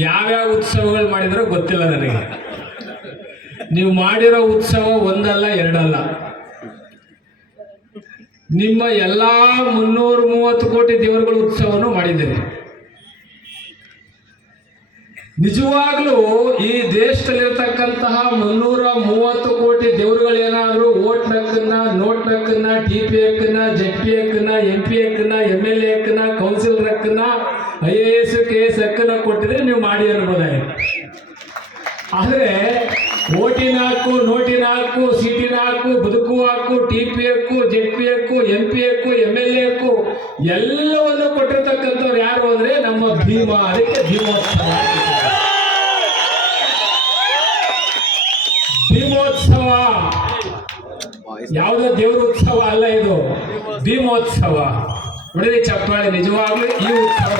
ಯಾವ್ಯಾವ ಉತ್ಸವಗಳು ಮಾಡಿದ್ರೋ ಗೊತ್ತಿಲ್ಲ ನನಗೆ. ನೀವು ಮಾಡಿರೋ ಉತ್ಸವ ಒಂದಲ್ಲ ಎರಡಲ್ಲ, ನಿಮ್ಮ ಎಲ್ಲ 330 ಕೋಟಿ ದೇವರುಗಳ ಉತ್ಸವವನ್ನು ಮಾಡಿದ್ದೀರಿ. ನಿಜವಾಗ್ಲೂ ಈ ದೇಶದಲ್ಲಿರ್ತಕ್ಕಂತಹ 330 ಕೋಟಿ ದೇವರುಗಳೇನಾದ್ರೂ ಓಟ್ ನಕ್ಕನ್ನ, ನೋಟ್ ನಕ್ಕನ್ನ, TP ಹಕ್ಕನ್ನ, ZP ಹಕ್ಕನ್ನ, MP ಹಕ್ಕನ್ನ, MLA ಹಕ್ಕನ್ನ, ಕೌನ್ಸಿಲರ್ ಹಕ್ಕನ್ನ, IAS KS ಹಕ್ಕನ್ನ ಕೊಟ್ಟಿದ್ರೆ ನೀವು ಮಾಡಿ ಅನ್ಬೋದಾಗಿತ್ತು. ಆದ್ರೆ ಓಟಿನ ಹಕ್ಕು, ನೋಟಿನ ಹಕ್ಕು, ಸೀಟಿನ ಹಕ್ಕು, ಬದುಕು ಹಕ್ಕು, TP ಹಕ್ಕು, ZP ಹಕ್ಕು, MP ಹಕ್ಕು, MLA ಹಕ್ಕು ಎಲ್ಲವನ್ನು ಕೊಟ್ಟಿರ್ತಕ್ಕಂಥವ್ರು ಯಾರು ಅಂದ್ರೆ ನಮ್ಮ ಭೀಮ. ಅದಕ್ಕೆ ಭೀಮೋತ್ಸವ. ಭೀಮೋತ್ಸವ ಯಾವುದೋ ದೇವ್ರ ಉತ್ಸವ ಅಲ್ಲ, ಇದು ಭೀಮೋತ್ಸವ. ನೋಡಿದ್ರೆ ಚಪ್ಪಾಳೆ, ನಿಜವಾಗ್ಲೂ ಈ ಉತ್ಸವ.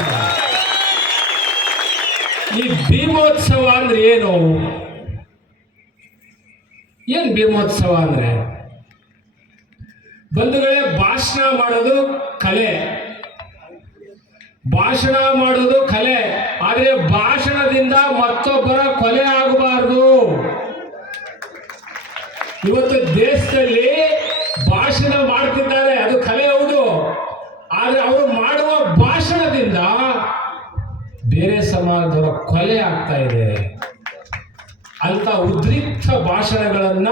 ಈ ಭೀಮೋತ್ಸವ ಅಂದ್ರೆ ಏನು? ಏನ್ ಭೀಮೋತ್ಸವ ಅಂದ್ರೆ? ಬಂಧುಗಳೇ, ಭಾಷಣ ಮಾಡೋದು ಕಲೆ, ಭಾಷಣ ಮಾಡೋದು ಕಲೆ. ಆದ್ರೆ ಭಾಷಣದಿಂದ ಮತ್ತೊಬ್ಬರ ಕೊಲೆ ಆಗಬಾರದು. ಇವತ್ತು ದೇಶದಲ್ಲಿ ಭಾಷಣ ಮಾಡ್ತಿದ್ದಾರೆ, ಅದು ಕಲೆ ಹೌದು. ಆದ್ರೆ ಅವರು ಮಾಡುವ ಭಾಷಣದಿಂದ ಬೇರೆ ಸಮಾಜದವರ ಕೊಲೆ ಆಗ್ತಾ ಇದೆ. ಅಂತ ಉದ್ರಿಕ್ತ ಭಾಷಣಗಳನ್ನ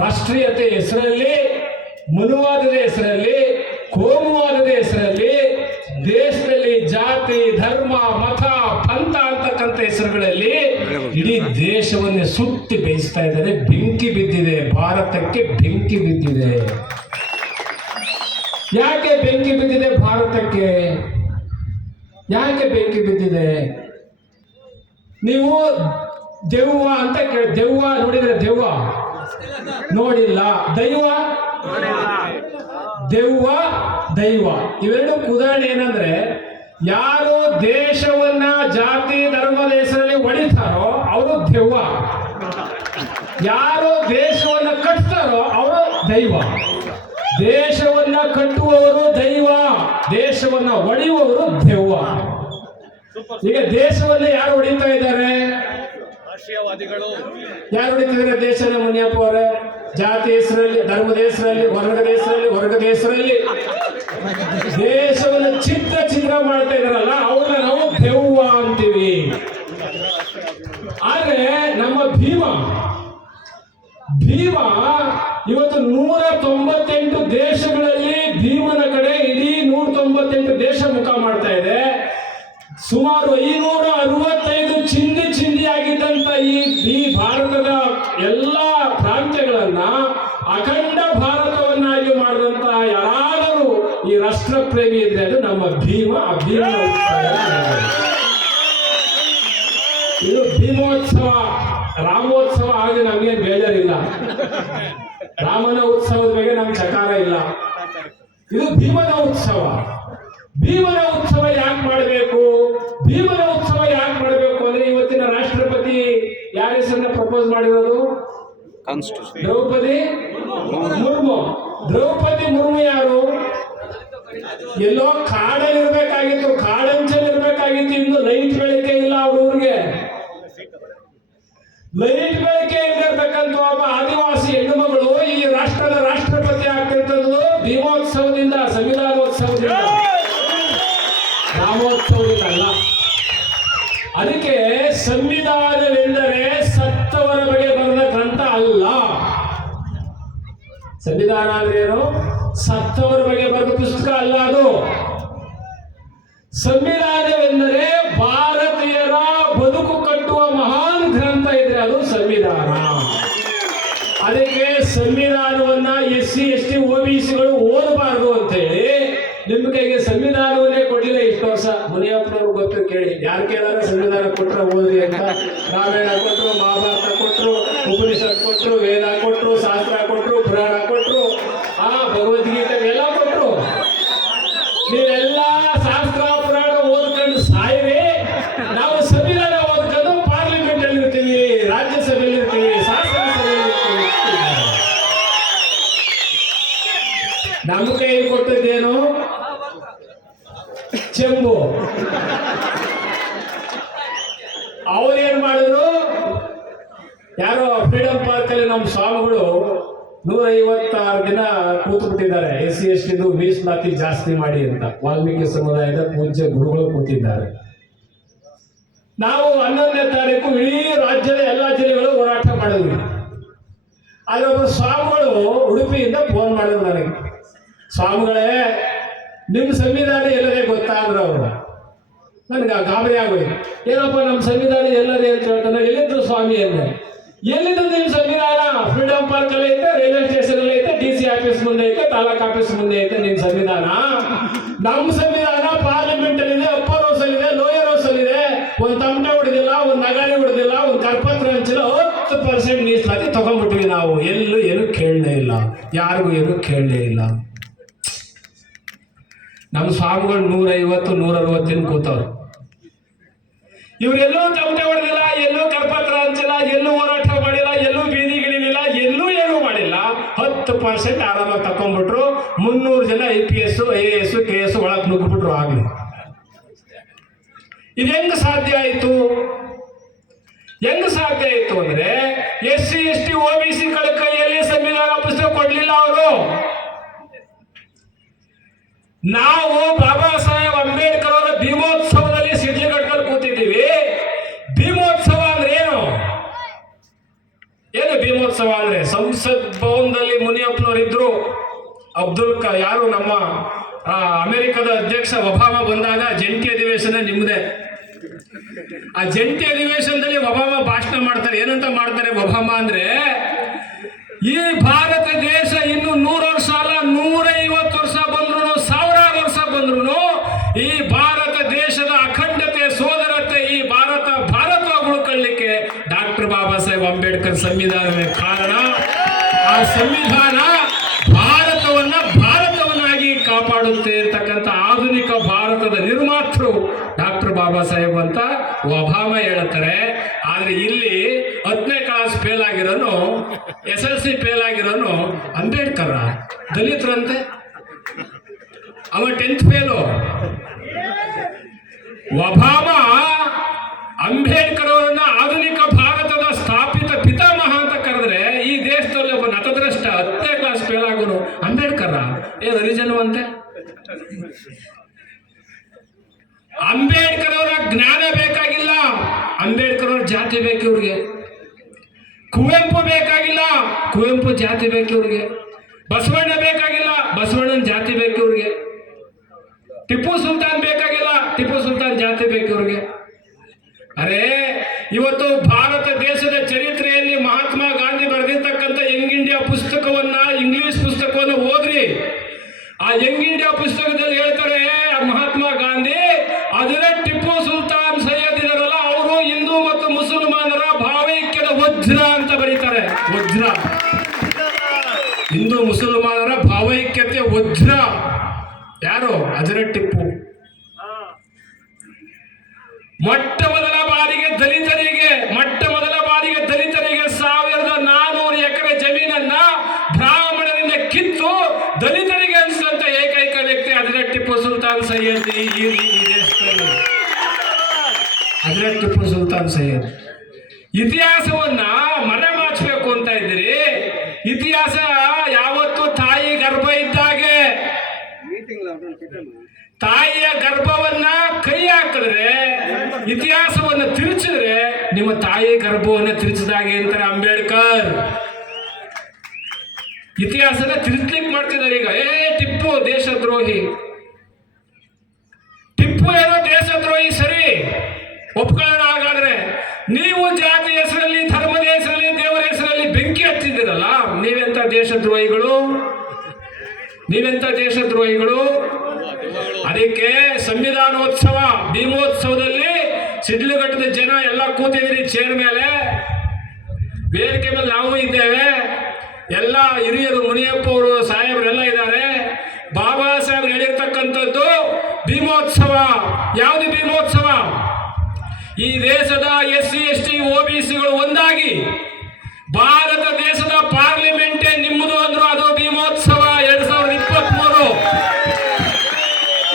ರಾಷ್ಟ್ರೀಯತೆ ಹೆಸರಲ್ಲಿ, ಮನುವಾದದ ಹೆಸರಲ್ಲಿ, ಕೋಮುವಾದದ ಹೆಸರಲ್ಲಿ, ದೇಶದಲ್ಲಿ ಜಾತಿ, ಧರ್ಮ, ಮತ, ಪಂಥ ಅಂತಕ್ಕಂಥ ಹೆಸರುಗಳಲ್ಲಿ ಇಡೀ ದೇಶವನ್ನೇ ಸುತ್ತಿ ಬೇಯಿಸ್ತಾ ಇದ್ದಾರೆ. ಬೆಂಕಿ ಬಿದ್ದಿದೆ, ಭಾರತಕ್ಕೆ ಬೆಂಕಿ ಬಿದ್ದಿದೆ. ಯಾಕೆ ಬೆಂಕಿ ಬಿದ್ದಿದೆ ಭಾರತಕ್ಕೆ? ಯಾಕೆ ಬೆಂಕಿ ಬಿದ್ದಿದೆ? ನೀವು ದೆವ್ವ ಅಂತ ದೆವ್ವ ನೋಡಿದ್ರೆ ದೆವ್ವ ನೋಡಿಲ್ಲ, ದೈವ ದೆವ್ವ ದೈವ ಇವೆರಡು ಉದಾಹರಣೆ. ಏನಂದ್ರೆ, ಯಾರು ದೇಶವನ್ನ ಜಾತಿ ಧರ್ಮದ ಹೆಸರಲ್ಲಿ ಹೊಡಿತಾರೋ ಅವರು ದೆವ್ವ, ಯಾರು ದೇಶವನ್ನ ಕಟ್ತಾರೋ ಅವರು ದೈವ. ದೇಶವನ್ನ ಕಟ್ಟುವವರು ದೈವ, ದೇಶವನ್ನ ಹೊಡೆಯುವವರು ದೆವ್ವ. ಈಗ ದೇಶವನ್ನ ಯಾರು ಹೊಡಿತಾ ಇದ್ದಾರೆ? ಯಾರು ಹೊಡಿತಿದ್ದಾರೆ ದೇಶನ? ಮುನಿಯಪ್ಪ ಅವರೇ, ಜಾತಿ ಹೆಸರಲ್ಲಿ, ಧರ್ಮದ ಹೆಸರಲ್ಲಿ, ವರ್ಗದ ಹೆಸರಲ್ಲಿ, ವರ್ಗದ ಹೆಸರಲ್ಲಿ ದೇಶವನ್ನು ಛಿದ್ರ ಮಾಡ್ತಾ ಇದಾರಲ್ಲ, ಅವ್ರನ್ನ ನಾವು ದೆವ್ವ ಅಂತೀವಿ. ಆದ್ರೆ ನಮ್ಮ ಭೀಮ ಇವತ್ತು 198 ದೇಶಗಳಲ್ಲಿ ಭೀಮನ ಕಡೆ ಇಡೀ 198 ದೇಶ ಮುಖ ಮಾಡ್ತಾ ಇದೆ. ಸುಮಾರು 565 ಚಿಂದಿ ಆಗಿದ್ದಂತ ಈ ಭಾರತದ ಎಲ್ಲಾ ಪ್ರಾಂತ್ಯಗಳನ್ನ ಅಖಂಡ ಭಾರತವನ್ನಾಗಿ ಮಾಡಿದಂತ ಯಾರಾದರೂ ಈ ರಾಷ್ಟ್ರ ಪ್ರೇಮಿ ಇದ್ರೆ ಅದು ನಮ್ಮ ಭೀಮ. ಆ ಭೀಮ ಇದು ಭೀಮೋತ್ಸವ. ರಾಮೋತ್ಸವ ಆಗಿ ನಮ್ಗೇನು ಬೇಜಾರಿಲ್ಲ, ರಾಮನ ಉತ್ಸವದ ಬಗ್ಗೆ ನಮ್ಗೆ ಚಕಾರ ಇಲ್ಲ. ಇದು ಭೀಮನ ಉತ್ಸವ. ಭೀಮನ ಉತ್ಸವ ಯಾಕೆ ಮಾಡಬೇಕು? ಭೀಮನ ಉತ್ಸವ ಯಾಕೆ ಮಾಡಬೇಕು ಅಂದ್ರೆ, ಇವತ್ತಿನ ರಾಷ್ಟ್ರಪತಿ ಯಾರ ಹೆಸರನ್ನ ಪ್ರಪೋಸ್ ಮಾಡಿರೋದು? ದ್ರೌಪದಿ ಮುರ್ಮು. ದ್ರೌಪದಿ ಮುರ್ಮು ಯಾರು? ಎಲ್ಲೋ ಕಾಡಲ್ಲಿ ಇರ್ಬೇಕಾಗಿತ್ತು, ಕಾಡಂಚಲ್ಲಿ ಇರ್ಬೇಕಾಗಿತ್ತು. ಇನ್ನು ಲೈಟ್ ಬೆಳಕೆ ಇಲ್ಲ ಅವ್ರ ಊರಿಗೆ. ಲೈಟ್ ಬೆಳಕೆ ಇಲ್ಲಿರ್ತಕ್ಕಂಥ ಒಬ್ಬ ಆದಿವಾಸಿ ಹೆಣ್ಣು ಮಗಳು ಈ ರಾಷ್ಟ್ರದ ರಾಷ್ಟ್ರಪತಿ ಆಗ್ತಿರ್ತದ್ದು ಭೀಮೋತ್ಸವದಿಂದ, ಸಂವಿಧಾನೋತ್ಸವದಿಂದ, ರಾಮೋತ್ಸವದಿಂದ ಅಲ್ಲ. ಅದಕ್ಕೆ ಸಂವಿಧಾನವೆಂದರೆ ಸತ್ತವರ ಬಗ್ಗೆ ಬರೆದ ಗ್ರಂಥ ಅಲ್ಲ. ಸಂವಿಧಾನ ಅಂದ್ರೆ ಏನು? ಸತ್ತವರ ಬಗ್ಗೆ ಬರೆದ ಪುಸ್ತಕ ಅಲ್ಲ ಅದು. ಸಂವಿಧಾನವೆಂದರೆ ಭಾರತೀಯರ ಬದುಕು ಕಟ್ಟುವ ಮಹಾನ್ ಗ್ರಂಥ ಇದ್ರೆ ಅದು ಸಂವಿಧಾನ. ಅದಕ್ಕೆ ಸಂವಿಧಾನವನ್ನ SC ST OBCಗಳು ಓದಬಾರದು ಅಂತ ಹೇಳಿ ನಿಮ್ಮ ಕೈಗೆ ಸಂವಿಧಾನವನ್ನೇ ಕೊಡ್ಲಿಲ್ಲ ಇಷ್ಟು ವರ್ಷ. ಮುನಿಯಪ್ಪನವ್ರು ಗೊತ್ತು, ಕೇಳಿ. ಯಾರು ಕೇಳಾರ ಸಂವಿಧಾನ ಕೊಟ್ರೆ ಓದ್ರಿ ಅಂತ. ರಾಮಾಯಣ ಕೊಟ್ರು, ಮಹಾಭಾರತ ಕೊಟ್ರು, ಉಪನಿಷತ್ ಕೊಟ್ರು, ವೇದ ಕೊಟ್ರು, ಶಾಸ್ತ್ರ ಕೊಟ್ರು, ಪುರಾಣ ಕೊಟ್ರು, ಭಗವದ್ಗೀತೆ ಎಲ್ಲ ಕೊಟ್ರು. ನೀವೆಲ್ಲ ಶಾಸ್ತ್ರ ಪುರಾಣ ಓದ್ಕೊಂಡು ಸಾಯಿರಿ. ನಾವು ಸಂವಿಧಾನ ಓದ್ಕೊಂಡು ಪಾರ್ಲಿಮೆಂಟ್ ಅಲ್ಲಿ ಇರ್ತೀವಿ, ರಾಜ್ಯಸಭೆಯಲ್ಲಿ ಇರ್ತೀವಿ, ಶಾಸನಸಭೆಯಲ್ಲಿ ಇರ್ತೀವಿ. ನಮ್ಮ ಕೈ ಕೊಟ್ಟದ್ದೇನು? ಚೆಂಬು. ಅವ್ರೇನ್ ಮಾಡಿದ್ರು, ಯಾರೋ ಫ್ರೀಡಂ ಪಾರ್ಕ್ ಅಲ್ಲಿ ನಮ್ಮ ಸ್ವಾಮಿಗಳು 156 ದಿನ ಕೂತು ಬಿಟ್ಟಿದ್ದಾರೆ. SC/ST ಮೀಸಲಾತಿ ಜಾಸ್ತಿ ಮಾಡಿ ಅಂತ ವಾಲ್ಮೀಕಿ ಸಮುದಾಯದ ಪೂಜ್ಯ ಗುರುಗಳು ಕೂತಿದ್ದಾರೆ. ನಾವು 11ನೇ ತಾರೀಕು ಇಡೀ ರಾಜ್ಯದ ಎಲ್ಲಾ ಜಿಲ್ಲೆಗಳು ಹೋರಾಟ ಮಾಡಿದ್ವಿ. ಆದ್ರೆ ಒಬ್ಬರು ಸ್ವಾಮಿಗಳು ಉಡುಪಿಯಿಂದ ಫೋನ್ ಮಾಡಿದ್ರು ನನಗೆ, ಸ್ವಾಮಿಗಳೇ ನಿಮ್ ಸಂವಿಧಾನ ಎಲ್ಲದೇ ಗೊತ್ತಾದ್ರು ಅವರು. ನನ್ಗೆ ಗಾಬರಿ ಆಗೋಯ್ತು. ಏನಪ್ಪ ನಮ್ಮ ಸಂವಿಧಾನ ಎಲ್ಲದೇ ಅಂತ ಹೇಳ್ತಾನೆ. ಎಲ್ಲಿದ್ರು ಸ್ವಾಮಿ ಅಂದೆ. ಎಲ್ಲಿದ್ದು ನಿಮ್ ಸಂವಿಧಾನ? ಫ್ರೀಡಂ ಪಾರ್ಕ್ ಅಲ್ಲಿ ಐತೆ, ರೈಲ್ವೆ ಸ್ಟೇಷನ್ ಅಲ್ಲಿ ಐತೆ, DC ಆಫೀಸ್ ಮುಂದೆ ಐತೆ, ತಾಲೂಕ್ ಆಫೀಸ್ ಮುಂದೆ ಐತೆ ನಿಮ್ ಸಂವಿಧಾನ. ನಮ್ಮ ಸಂವಿಧಾನ ಪಾರ್ಲಿಮೆಂಟ್ ಅಲ್ಲಿ ಇದೆ, ಅಪ್ಪರ್ ಹೌಸ್ ಅಲ್ಲಿ ಇದೆ, ಲೋಯರ್ ಹೌಸ್ ಅಲ್ಲಿ ಇದೆ. ಒಂದ್ ತಮಟೆ ಹೊಡೆದಿಲ್ಲ, ಒಂದ್ ನಗಾರಿ ಹೊಡೆದಿಲ್ಲ, ಒಂದ್ ಕರ್ಪತ್ರ ಹಂಚಿಲ್ಲ. 10% ಮೀಸಲಾತಿ ತಗೊಂಡ್ಬಿಟ್ವಿ ನಾವು. ಎಲ್ಲೂ ಏನು ಕೇಳಲೇ ಇಲ್ಲ, ಯಾರಿಗೂ ಏನು ಕೇಳಲೇ ಇಲ್ಲ. ನಮ್ಮ ಸ್ವಾಮಿಗಳು 150, 160 ಕೂತವ್ರು. ಇವ್ರೆಲ್ಲೂ ತಮಟೆ ಹೊಡೆದಿಲ್ಲ, ಎಲ್ಲೂ ಕರ್ಪತ್ರ ಹಂಚಿಲ್ಲ, ಎಲ್ಲೂ ಹೋರಾಟ ಮಾಡಿಲ್ಲ, ಎಲ್ಲೂ ಬೀದಿಗಿಳಿಲಿಲ್ಲ, ಎಲ್ಲೂ ಏನೂ ಮಾಡಿಲ್ಲ. 10% ಆರಾಮಾಗಿ ತಕೊಂಡ್ಬಿಟ್ರು. 300 ಜನ IPS, IAS, KS ಒಳಗೆ ನುಗ್ಗಿಬಿಟ್ರು. ಆಗ್ಲಿ ಇದು ಹೆಂಗ್ ಸಾಧ್ಯ ಆಯ್ತು? ಹೆಂಗ್ ಸಾಧ್ಯ ಆಯ್ತು ಅಂದ್ರೆ SC/ST OBC ಕೈಯಲ್ಲಿ ಸಂವಿಧಾನ ಪುಸ್ತಕ ಕೊಡ್ಲಿಲ್ಲ ಅವರು. ನಾವು ಬಾಬಾ ಸಾಹೇಬ್ ಅಂಬೇಡ್ಕರ್ ಅವರ ಭೀಮೋತ್ಸವದಲ್ಲಿ ಸಿಡ್ಲಿಗಟ್ಟಲ್ಲಿ ಕೂತಿದ್ದೀವಿ. ಭೀಮೋತ್ಸವ ಅಂದ್ರೆ ಏನು? ಏನು ಭೀಮೋತ್ಸವ ಅಂದ್ರೆ? ಸಂಸತ್ ಭವನದಲ್ಲಿ ಮುನಿಯಪ್ಪನವರು ಇದ್ರು. ಯಾರು ನಮ್ಮ ಅಮೆರಿಕದ ಅಧ್ಯಕ್ಷ ಒಬಾಮ ಬಂದಾಗ ಜಂಟಿ ಅಧಿವೇಶನ ನಿಮ್ಮದೇ. ಆ ಜಂಟಿ ಅಧಿವೇಶನದಲ್ಲಿ ಒಬಾಮ ಭಾಷಣ ಮಾಡ್ತಾರೆ. ಏನಂತ ಮಾಡ್ತಾರೆ ಒಬಾಮ ಅಂದ್ರೆ, ಈ ಭಾರತ ದೇಶ ಇನ್ನು 100 ವರ್ಷ ಅಲ್ಲ, 150 ವರ್ಷ ಬಂದ್ರು, 1000 ವರ್ಷ ಬಂದ್ರು ಈ ಭಾರತ ದೇಶದ ಅಖಂಡತೆ, ಸೋದರತೆ, ಈ ಭಾರತವಾಗಿ ಉಳ್ಕೊಳ್ಳಿಕ್ಕೆ ಡಾಕ್ಟರ್ ಬಾಬಾ ಸಾಹೇಬ್ ಅಂಬೇಡ್ಕರ್ ಸಂವಿಧಾನವೇ ಕಾರಣ. ಆ ಸಂವಿಧಾನ ಭಾರತವನ್ನಾಗಿ ಕಾಪಾಡುತ್ತೆ ಅಂತಕ್ಕಂಥ ಆಧುನಿಕ ಭಾರತದ ನಿರ್ಮಾತೃ ಡಾಕ್ಟರ್ ಬಾಬಾ ಸಾಹೇಬ್ ಅಂತ ಒಬಾಮ ಹೇಳ್ತಾರೆ. ಆದ್ರೆ ಇಲ್ಲಿ 10ನೇ ಕ್ಲಾಸ್ ಫೇಲ್ ಆಗಿರೋನು, SLC ಫೇಲ್ ಆಗಿರೋನು ಅಂಬೇಡ್ಕರ್. ದಲಿತರಂತೆ ಅವ 10th ಫೇಲು. ಒಬಾಮ ಅಂಬೇಡ್ಕರ್ ಅವರನ್ನ ಆಧುನಿಕ ಭಾರತದ ಸ್ಥಾಪಿತ ಪಿತಾಮಹ ಅಂತ ಕರೆದ್ರೆ, ಈ ದೇಶದಲ್ಲಿ ಒಬ್ಬ ನತದ್ರಷ್ಟ 10ನೇ ಕ್ಲಾಸ್ ಫೇಲ್ ಆಗೋನು ಅಂಬೇಡ್ಕರ್. ರಿಲಿಜನ್ ಅಂತೆ. ಅಂಬೇಡ್ಕರ್ ಅವರ ಜ್ಞಾನ ಬೇಕಾಗಿಲ್ಲ, ಅಂಬೇಡ್ಕರ್ ಅವರ ಜಾತಿ ಬೇಕು ಇವ್ರಿಗೆ. ಕುವೆಂಪು ಬೇಕಾಗಿಲ್ಲ, ಕುವೆಂಪು ಜಾತಿ ಬೇಕು ಇವ್ರಿಗೆ. ಬಸವಣ್ಣ ಬೇಕಾಗಿಲ್ಲ, ಬಸವಣ್ಣನ ಜಾತಿ ಬೇಕು ಇವ್ರಿಗೆ. ಟಿಪ್ಪು ಸುಲ್ತಾನ್ ಬೇಕಾಗಿಲ್ಲ, ಟಿಪ್ಪು ಸುಲ್ತಾನ್ ಜಾತಿ ಬೇಕು ಇವ್ರಿಗೆ. ಅರೆ ಇವತ್ತು ಭಾರತ ದೇಶದ ಚರಿತ್ರೆಯಲ್ಲಿ ಮಹಾತ್ಮ ಗಾಂಧಿ ಬರೆದಿರ್ತಕ್ಕಂಥ ಯಂಗ್ ಇಂಡಿಯಾ ಪುಸ್ತಕವನ್ನ, ಇಂಗ್ಲಿಷ್ ಪುಸ್ತಕವನ್ನು ಓದ್ರಿ. ಆ ಯಂಗ್ ಇಂಡಿಯಾ ಪುಸ್ತಕದಲ್ಲಿ ಹೇಳ್ತಾರೆ ಮಹಾತ್ಮ ಗಾಂಧಿ, ಅದರ ಟಿಪ್ಪು ಸುಲ್ತಾನ್ ಸೈಯದ್ ಇದಾರಲ್ಲ, ಅವರು ಹಿಂದೂ ಮತ್ತು ಮುಸಲ್ಮಾನರ ಭಾವೈಕ್ಯದ ವಜ್ರ ಅಂತ ಬರೀತಾರೆ. ವಜ್ರ, ಹಿಂದೂ ಮುಸಲ್ಮಾನರ ಭಾವೈಕ್ಯತೆ ವಜ್ರ. ಯಾರು? ಹಜರತ್ ಟಿಪ್ಪು. ಮೊಟ್ಟ ಮೊದಲ ಬಾರಿಗೆ ದಲಿತರಿಗೆ 1400 ಎಕರೆ ಜಮೀನನ್ನ ಬ್ರಾಹ್ಮಣರಿಂದ ಕಿತ್ತು ದಲಿತರಿಗೆ ಅನಿಸಿದಂತ ಏಕೈಕ ವ್ಯಕ್ತಿ ಹಜರತ್ ಟಿಪ್ಪು ಸುಲ್ತಾನ್ ಸೈಯದ್. ಈ ದೇಶದಲ್ಲಿ ಹಜರತ್ ಟಿಪ್ಪು ಸುಲ್ತಾನ್ ಸೈಯದ್. ಇತಿಹಾಸವನ್ನ ಮರೆಮಾಚಬೇಕು ಅಂತ ಇದ್ದೀರಿ. ಇತಿಹಾಸ ಯಾವತ್ತು ತಾಯಿ ಗರ್ಭ ಇದ್ದಾಗೆ. ತಾಯಿಯ ಗರ್ಭವನ್ನ ಕೈ ಹಾಕಿದ್ರೆ, ಇತಿಹಾಸವನ್ನು ತಿರುಚಿದ್ರೆ ನಿಮ್ಮ ತಾಯಿ ಗರ್ಭವನ್ನ ತಿರುಚಿದಾಗೆ ಅಂತಾರೆ ಅಂಬೇಡ್ಕರ್. ಇತಿಹಾಸನ ತಿರುಚಲಿಕ್ಕೆ ಮಾಡ್ತಿದ್ದಾರೆ ಈಗ. ಟಿಪ್ಪು ದೇಶದ್ರೋಹಿ, ಟಿಪ್ಪು ಏನೋ ದೇಶದ್ರೋಹಿ, ಸರಿ ಒಪ್ಕೊಳ್ಳೋಣ. ಹಾಗಾದ್ರೆ ನೀವು ಜಾತಿ ಹೆಸರಲ್ಲಿ, ಧರ್ಮದ ಹೆಸರಲ್ಲಿ, ದೇವರ ಹೆಸರಲ್ಲಿ ಬೆಂಕಿ ಹಚ್ಚಿದ್ದೀರಲ್ಲ, ನೀವೆಂತ ದೇಶದ್ರೋಹಿಗಳು, ನೀವೆಂತ ದೇಶದ್ರೋಹಿಗಳು. ಅದಕ್ಕೆ ಸಂವಿಧಾನೋತ್ಸವ ಭೀಮೋತ್ಸವದಲ್ಲಿ ಸಿಡ್ಲುಘಟ್ಟದ ಜನ ಎಲ್ಲ ಕೂತಿದ್ದೀರಿ ಚೇರ್ ಮೇಲೆ, ವೇದಿಕೆ ಮೇಲೆ ನಾವು ಇದ್ದೇವೆ. ಎಲ್ಲ ಹಿರಿಯರು, ಮುನಿಯಪ್ಪ ಅವರು, ಸಾಹೇಬರೆಲ್ಲ ಇದ್ದಾರೆ. ಬಾಬಾ ಸಾಹೇಬ್ ಹೇಳಿರ್ತಕ್ಕಂಥದ್ದು ಭೀಮೋತ್ಸವ. ಯಾವುದು ಭೀಮೋತ್ಸವ? ಈ ದೇಶದ SC/ST OBCಗಳು ಒಂದಾಗಿ ಭಾರತ ದೇಶದ ಪಾರ್ಲಿಮೆಂಟೇ ನಿಮ್ಮದು ಅಂದ್ರು, ಅದು ಭೀಮೋತ್ಸವ.